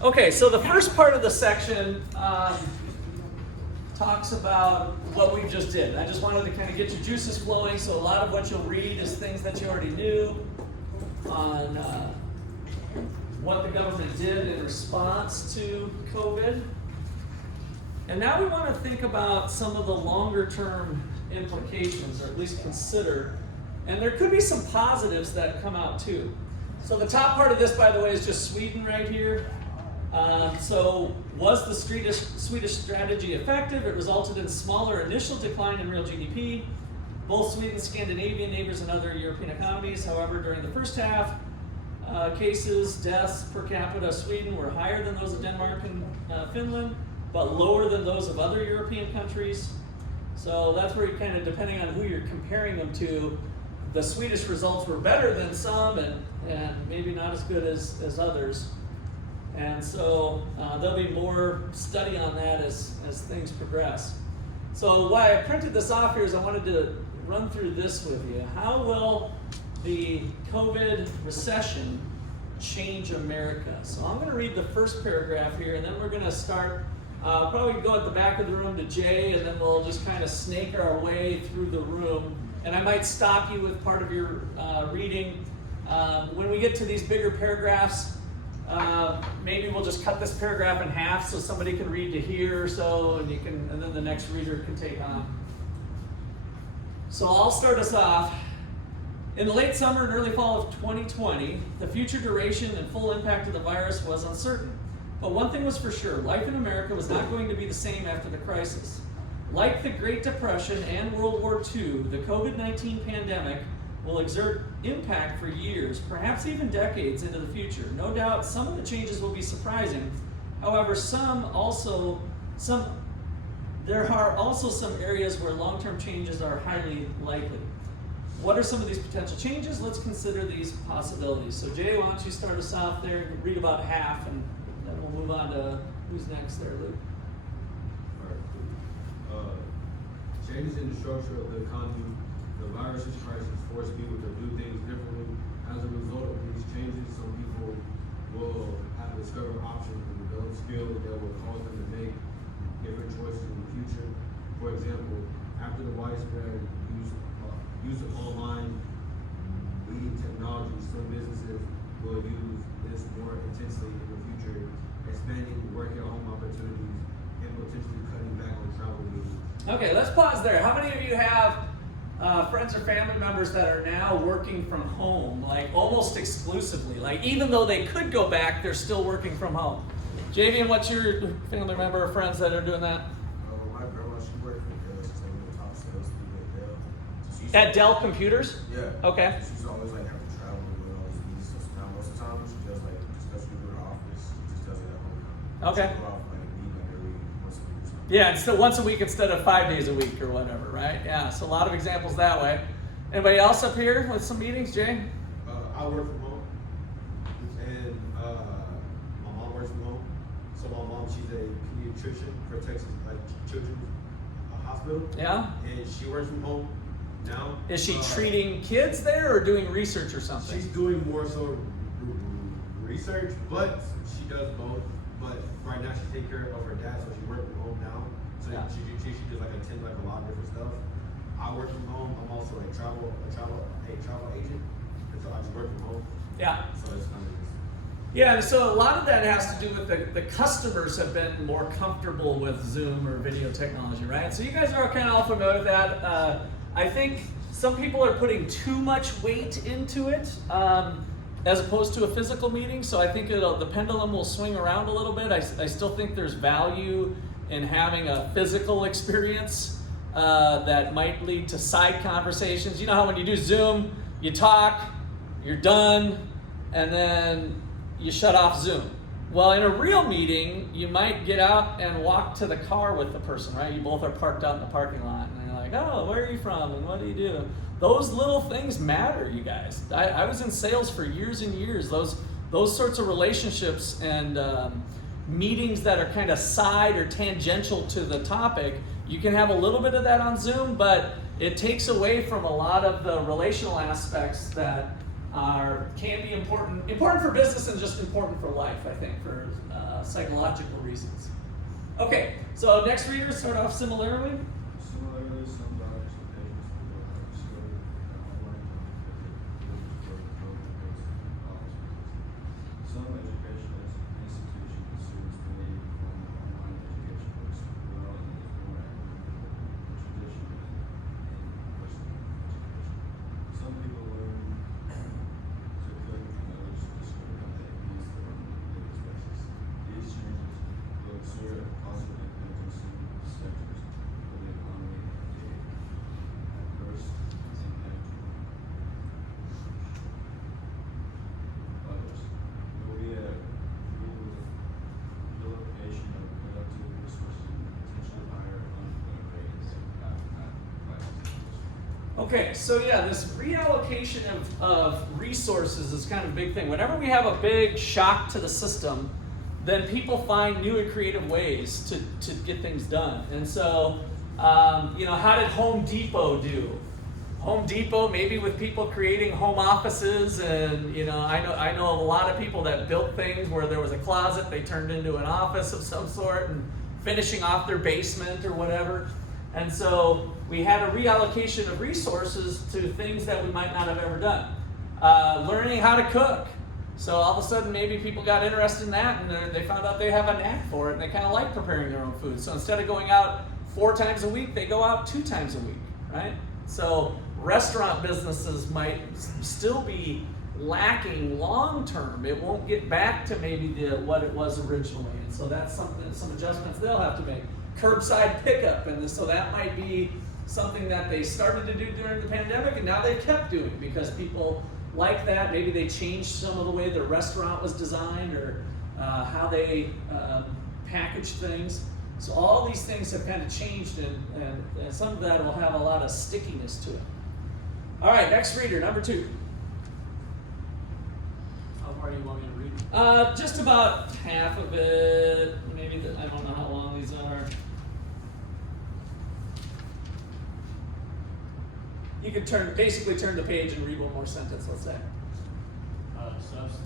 Okay, so the first part of the section talks about what we just did. I just wanted to kind of get your juices flowing, so a lot of what you'll read is things that you already knew on what the government did in response to COVID. And now we want to think about some of the longer term implications, or at least consider. And there could be some positives that come out too. So the top part of this, by the way, is just Sweden right here. So was the Swedish strategy effective? It resulted in smaller initial decline in real GDP. Both Sweden's Scandinavian neighbors and other European economies, however, during the first half, cases, deaths per capita, Sweden were higher than those of Denmark and Finland, but lower than those of other European countries. So that's where you kind of, depending on who you're comparing them to, the Swedish results were better than some and maybe not as good as others. And so there'll be more study on that as things progress. So why I printed this off here is I wanted to run through this with you. How will the COVID recession change America? So I'm going to read the first paragraph here, and then we're going to start, probably go at the back of the room to Jay, and then we'll just kind of snake our way through the room. And I might stop you with part of your reading. When we get to these bigger paragraphs, maybe we'll just cut this paragraph in half so somebody can read to here or so, and then the next reader can take on. So I'll start us off. In the late summer and early fall of 2020, the future duration and full impact of the virus was uncertain. But one thing was for sure, life in America was not going to be the same after the crisis. Like the Great Depression and World War II, the COVID-19 pandemic will exert impact for years, perhaps even decades into the future. No doubt some of the changes will be surprising. However, there are also some areas where long-term changes are highly likely. what are some of these potential changes? Let's consider these possibilities. So Jay, why don't you start us off there, read about half, and then we'll move on to who's next there, Luke. Changes in the structure of the economy, the virus crisis forced people to do things differently. As a result of these changes, some people will have to discover options and develop skills that will cause them to make different choices in the future. For example, after the widespread use of online leading technology, some businesses will use this more intensely in the future, expanding work at home opportunities and potentially cutting back on travel meetings. Okay, let's pause there. How many of you have friends or family members that are now working from home, like almost exclusively? Like even though they could go back, they're still working from home. Javian, what's your family member or friends that are doing that? My grandma, she worked for Dell. She's like one of the top salespeople at Dell. So she used At to- Dell Computers? Yeah. Okay. She used to always like have to travel and do all these meetings. So now most of the time she does like just because she go to the office, she just does it at home now. Okay. She go out like meet like every once a week or something. Yeah, it's still once a week instead of 5 days a week or whatever, right? Yeah, so a lot of examples that way. Anybody else up here with some meetings, Jay? I work from home, and my mom works from home. So my mom, she's a pediatrician for Texas Children's Hospital, Yeah? and she works from home now. Is she treating kids there or doing research or something? She's doing more so research, but she does both. But right now, she's taking care of her dad, so she works from home now. So Yeah. she just like attend like a lot of different stuff. I work from home. I'm also a travel agent, and so I just work from home. Yeah. So it's kind of just. Yeah, and so a lot of that has to do with the customers have been more comfortable with Zoom or video technology, right? So you guys are kind of all familiar with that. I think some people are putting too much weight into it as opposed to a physical meeting. So I think the pendulum will swing around a little bit. I still think there's value in having a physical experience that might lead to side conversations. You know how when you do Zoom, you talk, you're done, and then you shut off Zoom. Well, in a real meeting, you might get out and walk to the car with the person, right? You both are parked out in the parking lot, and they're like, oh, where are you from, and what do you do? Those little things matter, you guys. I was in sales for years and years. Those sorts of relationships and meetings that are kind of side or tangential to the topic, you can have a little bit of that on Zoom, but it takes away from a lot of the relational aspects that can be important for business and just important for life, I think, for psychological reasons. Okay, so next reader, start off similarly. Similarly, some doctors and patients will have discovered that online content based office visits. Some educational institutions and students believe online education works well and is more accurate than traditional in-person education. Some people learn to cook and others discover how they use their own living spaces. These changes will exert a positive impact on some sectors of the economy and the adverse impact on others. There will be a relocation of productive resources and potentially higher unemployment rates Okay, so yeah, this reallocation of resources is kind of a big thing. Whenever we have a big shock to the system, then people find new and creative ways to get things done. And so, how did Home Depot do? Home Depot, maybe with people creating home offices, and I know of a lot of people that built things where there was a closet they turned into an office of some sort, and finishing off their basement or whatever. And so we had a reallocation of resources to things that we might not have ever done. Learning how to cook. So all of a sudden maybe people got interested in that, and they found out they have a knack for it, and they kind of like preparing their own food. So instead of going out 4 times a week, they go out 2 times a week, right? So restaurant businesses might still be lacking long term. It won't get back to maybe what it was originally. And so that's some adjustments they'll have to make. Curbside pickup, and so that might be something that they started to do during the pandemic, and now they've kept doing because people like that. Maybe they changed some of the way the restaurant was designed or how they packaged things. So all these things have kind of changed, and some of that will have a lot of stickiness to it. All right, next reader, number 2. How far do you want me to read? Just about half of it. Maybe I don't know how long these are. You could basically turn the page and read one more sentence. Let's say. Substantive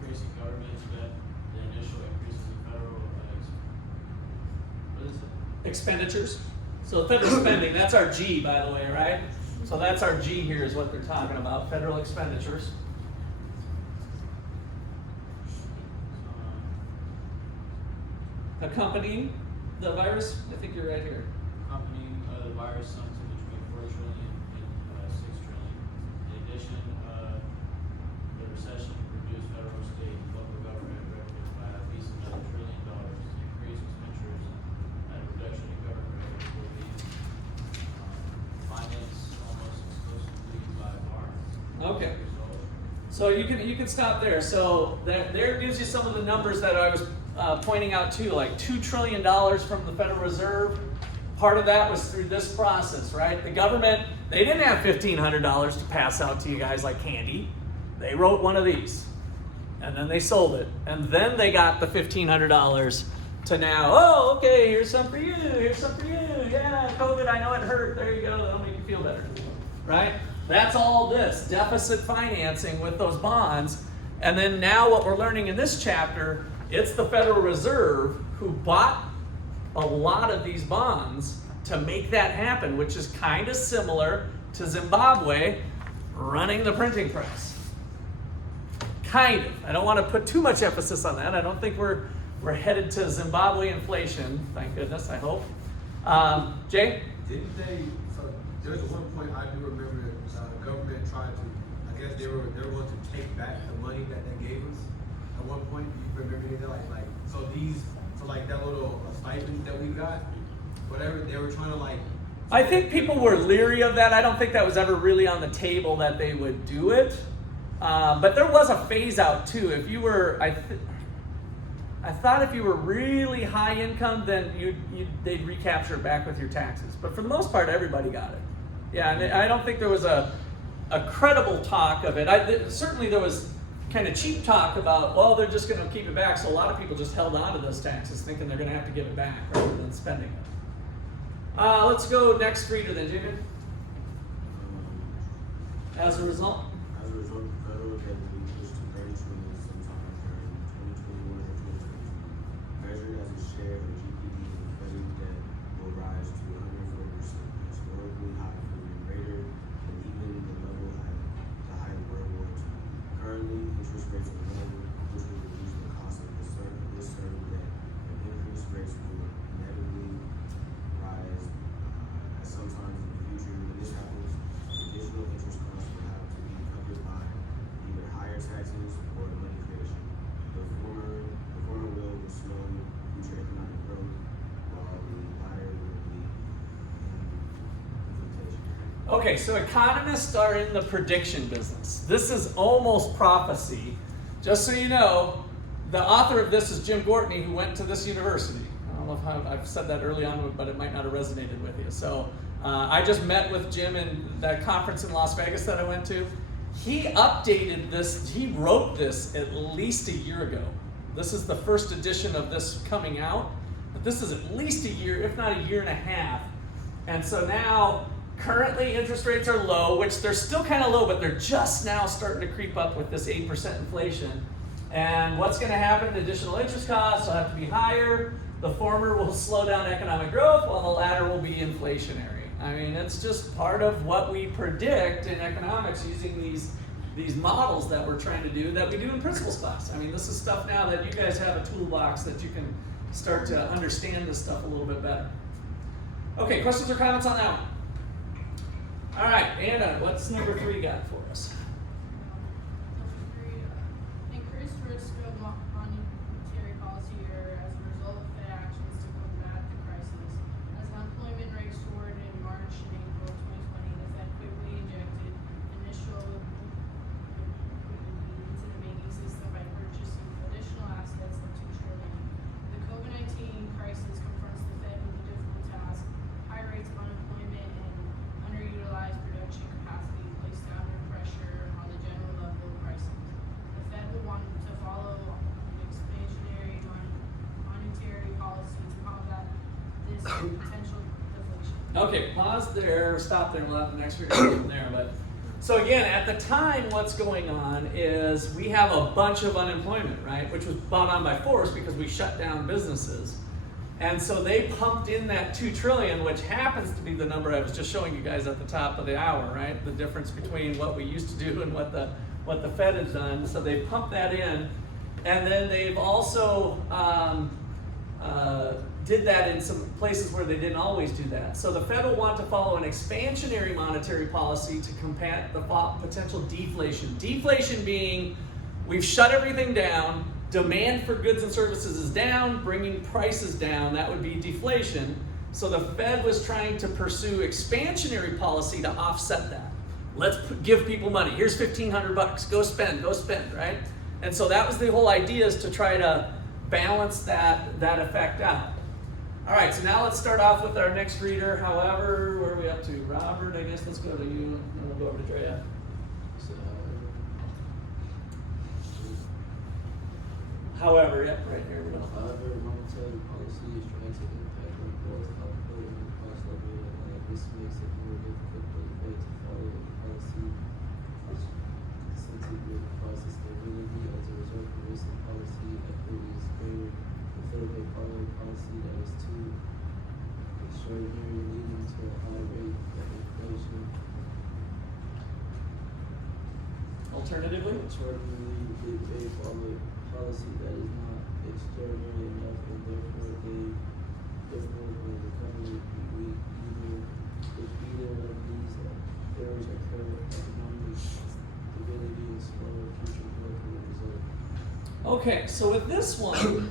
increase in government spend, the initial increases in federal what is it? Expenditures. So federal spending, that's our G, by the way, right? So that's our G here is what they're talking about, federal expenditures. Accompanying the virus, I think you're right here. Accompanying the virus sunk to between 4 trillion and 6 trillion. In addition, the recession reduced federal, state, and local government revenue by at least another $1 trillion. Increased expenditures and a reduction in government revenue will be financed almost exclusively by farms. Okay. So you can stop there. So there gives you some of the numbers that I was pointing out too, like $2 trillion from the Federal Reserve. Part of that was through this process, right? The government, they didn't have $1,500 to pass out to you guys like candy. They wrote one of these, and then they sold it, and then they got the $1,500 to now, oh, okay, here's some for you, here's some for you. Yeah, COVID, I know it hurt. There you go, that'll make you feel better, right? That's all this, deficit financing with those bonds. And then now what we're learning in this chapter, it's the Federal Reserve who bought a lot of these bonds to make that happen, which is kind of similar to Zimbabwe running the printing press. Kind of. I don't want to put too much emphasis on that. I don't think we're headed to Zimbabwe inflation, thank goodness, I hope. Jay? Didn't they, so there's one point I do remember the government tried to, I guess they were going to take back the money that they gave us. At one point, you remember any of that? So like that little stipend that we got, whatever, they were trying to like. I think people were leery of that. I don't think that was ever really on the table that they would do it. But there was a phase out too. If you were, I thought if you were really high income, then they'd recapture it back with your taxes. But for the most part, everybody got it. Yeah, and I don't think there was a credible talk of it. Certainly there was kind of cheap talk about, well, they're just going to keep it back. So a lot of people just held on to those taxes thinking they're going to have to give it back rather than spending it. Let's go next reader then, David. As a result? As a result, the federal debt will be pushed to 30 trillion sometime during 2021 or 2022. Measured as a share of GDP, the federal debt will rise to 140%, historically high, greater than even the level at the height of World War II. Currently, interest rates are low, which will reduce the cost of this certain debt, and increased rates will inevitably rise at some times in the future. When this happens, additional interest costs will have to be covered by either higher taxes or money creation. The former will slow future economic growth, while the latter will be inflation. Okay, so economists are in the prediction business. This is almost prophecy. Just so you know, the author of this is Jim Gortney, who went to this university. I don't know if I've said that early on, but it might not have resonated with you. So I just met with Jim in that conference in Las Vegas that I went to. He updated this, he wrote this at least a year ago. This is the first edition of this coming out, but this is at least a year, if not a year and a half. And so now, currently interest rates are low, which they're still kind of low, but they're just now starting to creep up with this 8% inflation. And what's going to happen? Additional interest costs will have to be higher. The former will slow down economic growth, while the latter will be inflationary. I mean, it's just part of what we predict in economics using these models that we're trying to do, that we do in principles class. I mean, this is stuff now that you guys have a toolbox that you can start to understand this stuff a little bit better. Okay, questions or comments on that one? All right, Anna, what's number 3 got for us? Increased risk of monetary policy error as a result of Fed actions to combat the crisis. As unemployment rate soared in March and April 2020, the Fed quickly injected initial liquidity into the banking system by purchasing additional assets of $2 trillion. The COVID-19 crisis confronts the Fed with a difficult task: high rates of unemployment and underutilized production potential deflation. Okay, pause there, stop there, we'll have the next reader from there. But so again, at the time, what's going on is we have a bunch of unemployment, right? Which was brought on by force because we shut down businesses. And so they pumped in that $2 trillion, which happens to be the number I was just showing you guys at the top of the hour, right? The difference between what we used to do and what the Fed has done. So they pumped that in, and then they've also did that in some places where they didn't always do that. So the Fed will want to follow an expansionary monetary policy to combat the potential deflation. Deflation being we've shut everything down, demand for goods and services is down, bringing prices down, that would be deflation. So the Fed was trying to pursue expansionary policy to offset that. Let's give people money. Here's $1,500, go spend, right? And so that was the whole idea, is to try to balance that effect out. All right, so now let's start off with our next reader. However, where are we up to? Robert, I guess let's go to you, and then we'll go over to Drea. However, yep, right here we go. However, monetary policy is trying to impact on growth, output, and cost of living, and this makes it more difficult for the Fed to follow a policy sensitive cost stability. As a result of recent policy equity is greater. The Fed may follow a policy that is too extraordinary, leading to a high rate of inflation. Alternatively? Alternatively, they may follow a policy that is not extraordinary enough, and therefore when the economy be weak, if either of these errors occur, economic stability and slower future growth will result. Okay, so with this one,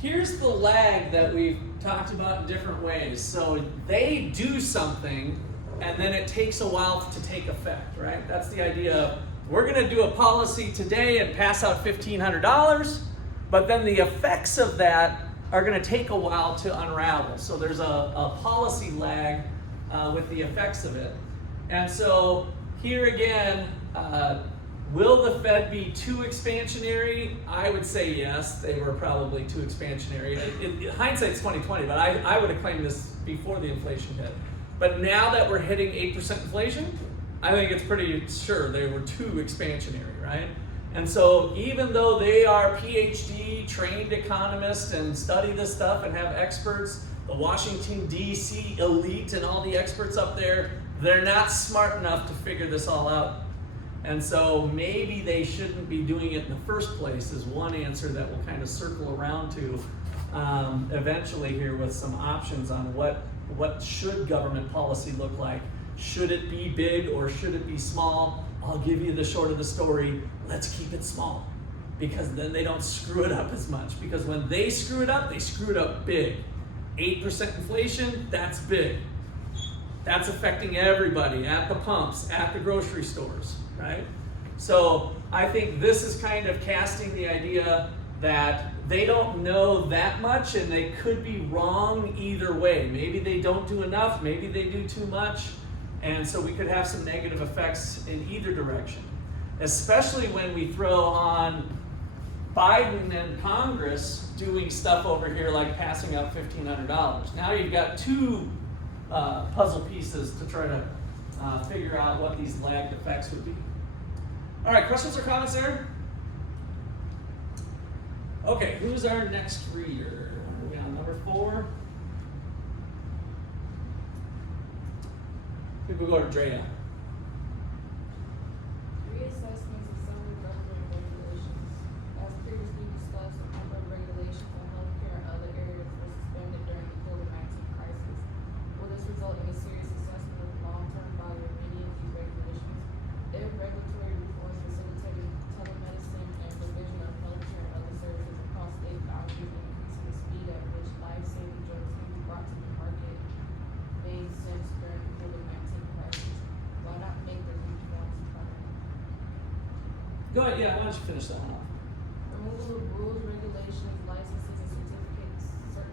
here's the lag that we've talked about in different ways. So they do something, and then it takes a while to take effect, right? That's the idea of, we're going to do a policy today and pass out $1,500, but then the effects of that are going to take a while to unravel. So there's a policy lag with the effects of it. And so here again, will the Fed be too expansionary? I would say yes, they were probably too expansionary. Hindsight's 20/20, but I would have claimed this before the inflation hit. But now that we're hitting 8% inflation, I think it's pretty sure they were too expansionary, right? And so even though they are PhD trained economists and study this stuff and have experts, the Washington DC elite and all the experts up there, they're not smart enough to figure this all out. And so maybe they shouldn't be doing it in the first place, is one answer that we'll kind of circle around to eventually here with some options on what should government policy look like. Should it be big or should it be small? I'll give you the short of the story. Let's keep it small, because then they don't screw it up as much. Because when they screw it up big. 8% inflation, that's big. That's affecting everybody at the pumps, at the grocery stores, right? So I think this is kind of casting the idea that they don't know that much and they could be wrong either way. Maybe they don't do enough, maybe they do too much. And so we could have some negative effects in either direction, especially when we throw on Biden and Congress doing stuff over here like passing out $1,500. Now you've got two puzzle pieces to try to figure out what these lagged effects would be. All right, questions or comments there? Okay, who's our next reader? Are we on number 4? People go to Drea. Reassessments of some government regulations. As previously discussed, a number of regulations on healthcare and other areas were suspended during the COVID-19 crisis. Will this result in a serious assessment of the long-term value of many of these regulations? If regulatory reforms facilitating telemedicine and provision of healthcare and other services across state boundaries and increasing the speed at which life-saving drugs can be brought to the market made sense during the COVID-19 crisis, why not make the reforms permanent? Go ahead, yeah, why don't you finish that one off? Removal of rules, regulations, licenses, and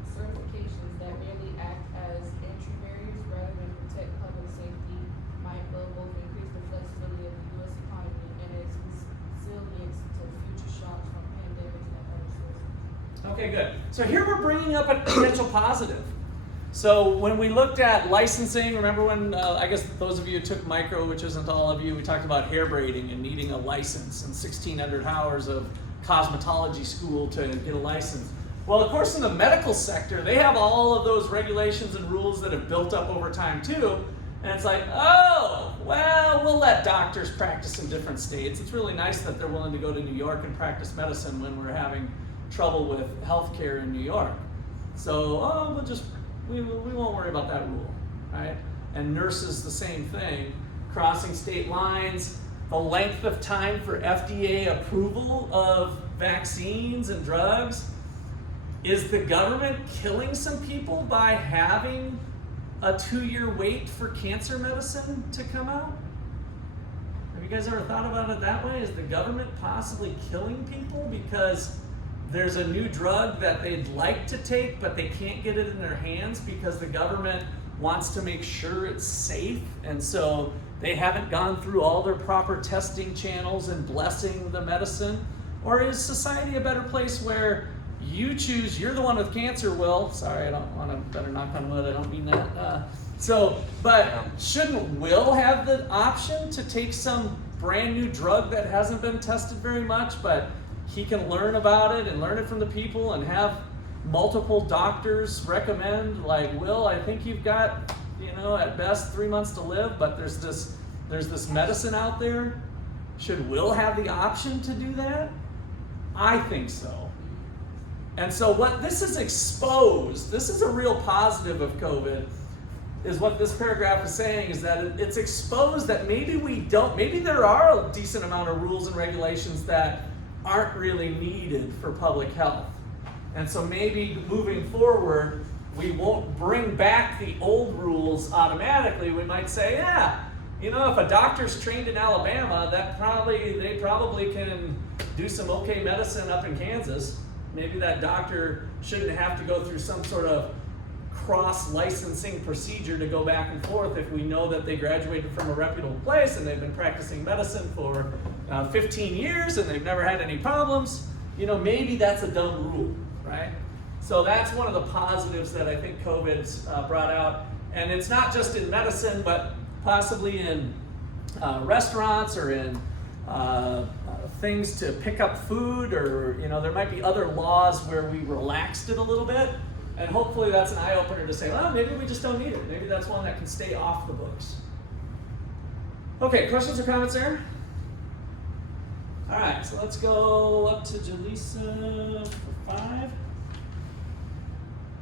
certifications that merely act as entry barriers rather than protect public safety might both increase the flexibility of the U.S. economy and its resilience to future shocks from pandemics and other sources. Okay, good. So here we're bringing up a potential positive. So when we looked at licensing, remember when, I guess those of you who took micro, which isn't all of you, we talked about hair braiding and needing a license and 1,600 hours of cosmetology school to get a license. Well, of course, in the medical sector, they have all of those regulations and rules that have built up over time too. And it's like, oh, well, we'll let doctors practice in different states. It's really nice that they're willing to go to New York and practice medicine when we're having trouble with healthcare in New York. So, we won't worry about that rule, right? And nurses, the same thing. Crossing state lines, the length of time for FDA approval of vaccines and drugs. Is the government killing some people by having a 2-year wait for cancer medicine to come out? Have you guys ever thought about it that way? Is the government possibly killing people because there's a new drug that they'd like to take, but they can't get it in their hands because the government wants to make sure it's safe, and so they haven't gone through all their proper testing channels and blessing the medicine? Or is society a better place where you choose, you're the one with cancer, Will. Sorry, I don't want to, better knock on wood, I don't mean that. But shouldn't Will have the option to take some brand new drug that hasn't been tested very much, but he can learn about it and learn it from the people and have multiple doctors recommend, like, Will, I think you've got, at best 3 months to live, but there's this medicine out there. Should Will have the option to do that? I think so. And so what this is exposed, this is a real positive of COVID, is what this paragraph is saying, is that it's exposed that maybe there are a decent amount of rules and regulations that aren't really needed for public health. And so maybe moving forward, we won't bring back the old rules automatically. We might say, if a doctor's trained in Alabama, they probably can do some okay medicine up in Kansas. Maybe that doctor shouldn't have to go through some sort of cross-licensing procedure to go back and forth if we know that they graduated from a reputable place and they've been practicing medicine for 15 years and they've never had any problems. Maybe that's a dumb rule, right? So that's one of the positives that I think COVID's brought out. And it's not just in medicine, but possibly in restaurants or in things to pick up food, or there might be other laws where we relaxed it a little bit, and hopefully that's an eye-opener to say, well, maybe we just don't need it. Maybe that's one that can stay off the books. Okay, questions or comments there? All right, so let's go up to Jaleesa for 5.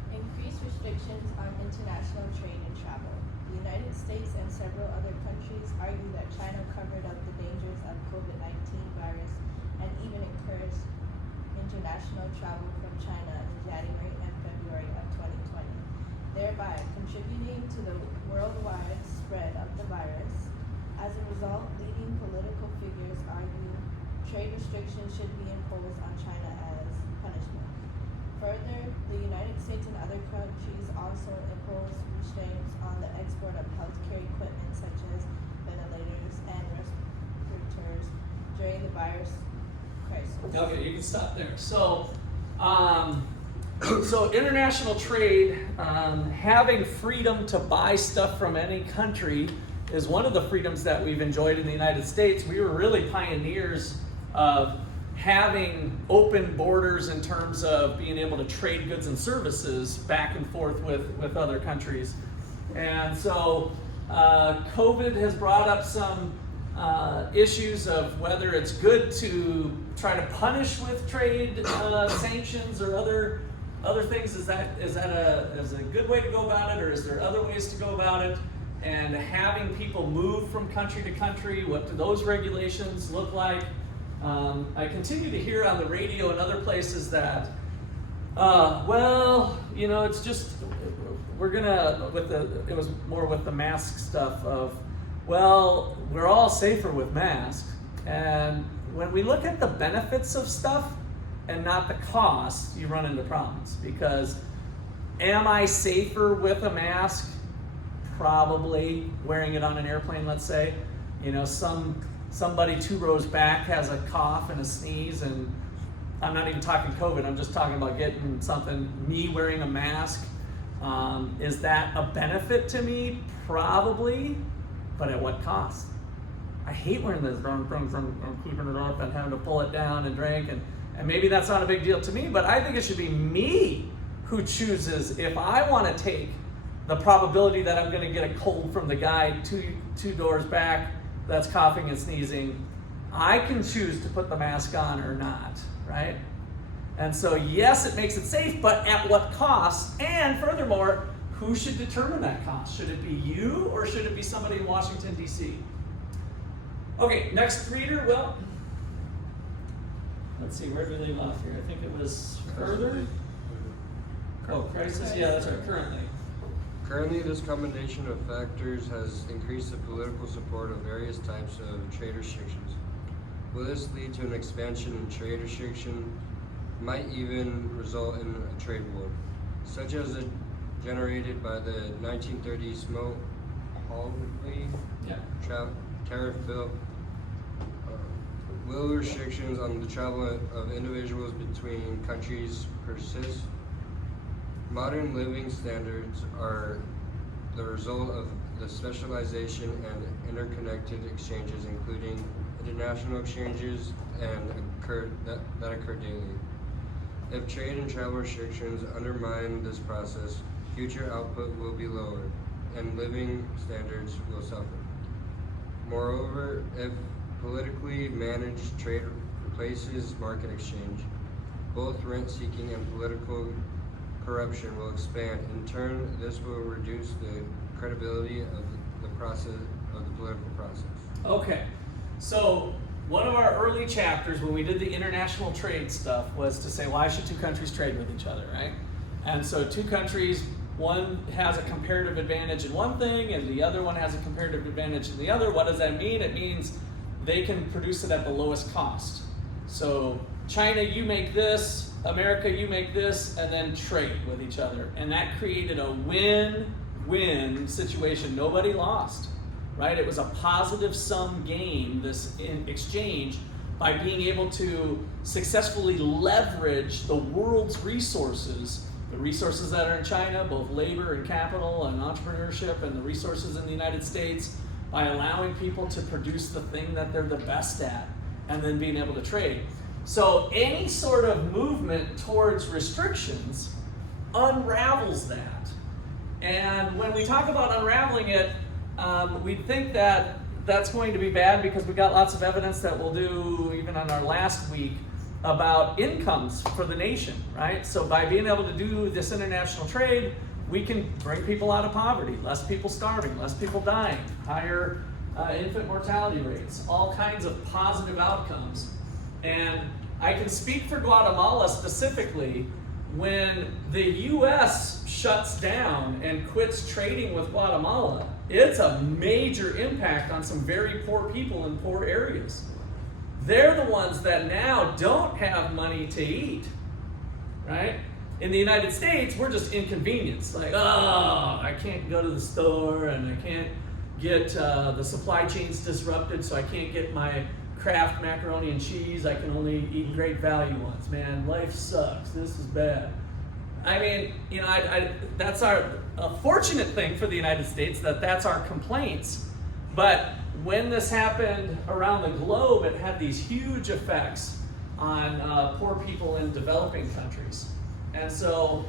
Increased restrictions on international trade and travel. The United States and several other countries argue that China covered up the dangers of COVID-19 virus and even encouraged international travel from China in January and February of 2020, thereby contributing to the worldwide spread of the virus. As a result, leading political figures argue trade restrictions should be imposed on China as punishment. Further, the United States and other countries also impose restraints on the export of healthcare equipment such as ventilators and respirators during the virus crisis. Okay, you can stop there. So, so international trade, having freedom to buy stuff from any country is one of the freedoms that we've enjoyed in the United States. We were really pioneers of having open borders in terms of being able to trade goods and services back and forth with other countries. And so COVID has brought up some issues of whether it's good to try to punish with trade sanctions or other things. Is that a good way to go about it, or is there other ways to go about it? And having people move from country to country, what do those regulations look like? I continue to hear on the radio and other places that, it's just, it was more with the mask stuff of, well, we're all safer with masks. And when we look at the benefits of stuff and not the costs, you run into problems. Because am I safer with a mask? Probably. Wearing it on an airplane, let's say. Somebody 2 rows back has a cough and a sneeze, and I'm not even talking COVID, I'm just talking about getting something, me wearing a mask. Is that a benefit to me? Probably, but at what cost? I hate wearing this from keeping it up and having to pull it down and drink, and maybe that's not a big deal to me, but I think it should be me who chooses if I want to take the probability that I'm going to get a cold from the guy two doors back that's coughing and sneezing. I can choose to put the mask on or not, right? And so yes, it makes it safe, but at what cost? And furthermore, who should determine that cost? Should it be you or should it be somebody in Washington, D.C.? Okay, next reader, well, let's see, where do they leave off here? I think it was further. Oh, crisis, yeah, that's right, currently. Currently, this combination of factors has increased the political support of various types of trade restrictions. Will this lead to an expansion in trade restriction? Might even result in a trade war, such as the generated by the 1930 Smoot-Hawley tariff bill. Will restrictions on the travel of individuals between countries persist? Modern living standards are the result of the specialization and interconnected exchanges, including international exchanges that occur daily. If trade and travel restrictions undermine this process, future output will be lowered and living standards will suffer. Moreover, if politically managed trade replaces market exchange, both rent-seeking and political corruption will expand. In turn, this will reduce the credibility of the political process. Okay, so one of our early chapters when we did the international trade stuff was to say, why should two countries trade with each other, right? And so two countries, one has a comparative advantage in one thing and the other one has a comparative advantage in the other. What does that mean? It means they can produce it at the lowest cost. So China, you make this, America, you make this, and then trade with each other. And that created a win-win situation. Nobody lost, right? It was a positive sum game, this in exchange, by being able to successfully leverage the world's resources, the resources that are in China, both labor and capital and entrepreneurship, and the resources in the United States, by allowing people to produce the thing that they're the best at, and then being able to trade. So any sort of movement towards restrictions unravels that. And when we talk about unraveling it, we think that that's going to be bad because we got lots of evidence that we'll do even on our last week about incomes for the nation, right? So by being able to do this international trade, we can bring people out of poverty, less people starving, less people dying, higher infant mortality rates, all kinds of positive outcomes. And I can speak for Guatemala specifically. When the U.S. shuts down and quits trading with Guatemala, it's a major impact on some very poor people in poor areas. They're the ones that now don't have money to eat, right? In the United States, we're just inconvenienced. Like, oh, I can't go to the store and I can't get the supply chains disrupted, so I can't get my Kraft macaroni and cheese. I can only eat Great Value ones. Man, life sucks. This is bad. I mean, you know, that's a fortunate thing for the United States that that's our complaints. But when this happened around the globe, it had these huge effects on poor people in developing countries. And so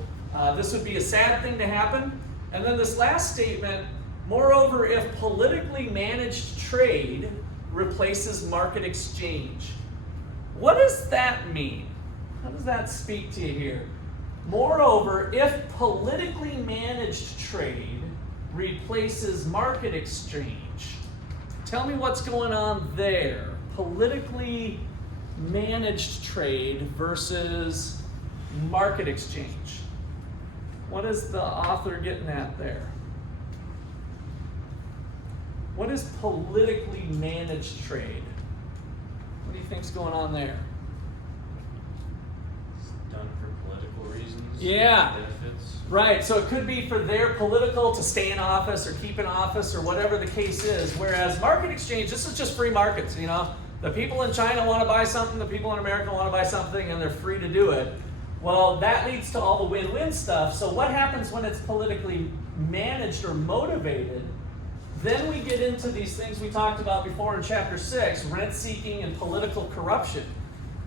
this would be a sad thing to happen. And then this last statement, moreover, if politically managed trade replaces market exchange. What does that mean? How does that speak to you here? Moreover, if politically managed trade replaces market exchange, tell me what's going on there. Politically managed trade versus market exchange. What is the author getting at there? What is politically managed trade? What do you think's going on there? It's done for political reasons. Yeah. Benefits. Right, so it could be for their political to stay in office or keep in office or whatever the case is. Whereas market exchange, this is just free markets, you know. The people in China want to buy something, the people in America want to buy something, and they're free to do it. Well, that leads to all the win-win stuff. So what happens when it's politically managed or motivated? Then we get into these things we talked about before in chapter 6, rent-seeking and political corruption.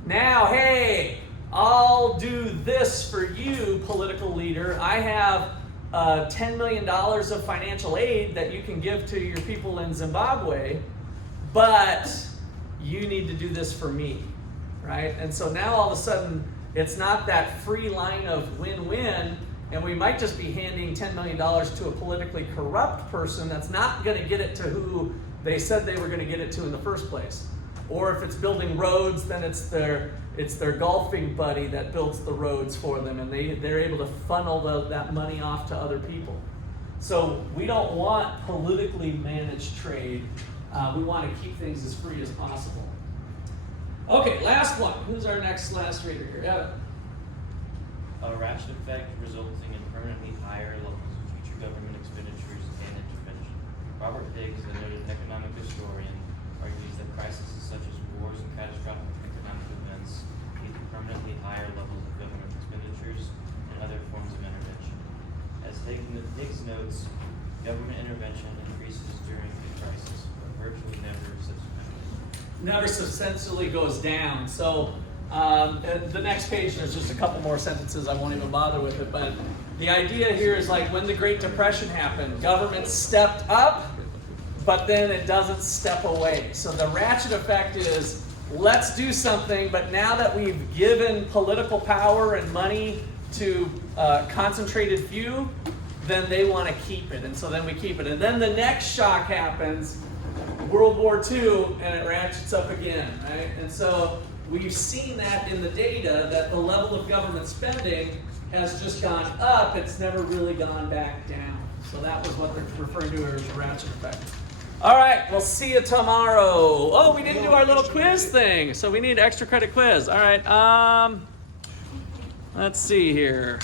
Now, hey, I'll do this for you, political leader. I have $10 million of financial aid that you can give to your people in Zimbabwe, but you need to do this for me, right? And so now all of a sudden, it's not that free line of win-win, and we might just be handing $10 million to a politically corrupt person that's not going to get it to who they said they were going to get it to in the first place. Or if it's building roads, then it's their golfing buddy that builds the roads for them, and they're able to funnel that money off to other people. So we don't want politically managed trade. We want to keep things as free as possible. Okay, last one. Who's our last reader here? Evan. A ratchet effect resulting in permanently higher levels of future government expenditures and intervention. Robert Higgs, a noted economic historian, argues that crises such as wars and catastrophic economic events lead to permanently higher levels of government expenditures and other forms of intervention. As Higgs notes, government intervention increases during a crisis, but virtually never subsequently. Never substantially goes down. So the next page, there's just a couple more sentences. I won't even bother with it. But the idea here is like when the Great Depression happened, government stepped up, but then it doesn't step away. So the ratchet effect is, let's do something, but now that we've given political power and money to concentrated few, then they want to keep it. And so then we keep it. And then the next shock happens, World War II, and it ratchets up again, right? And so we've seen that in the data that the level of government spending has just gone up. It's never really gone back down. So that was what they're referring to as ratchet effect. All right, we'll see you tomorrow. Oh, we didn't do our little quiz thing, so we need extra credit quiz. All right, let's see here.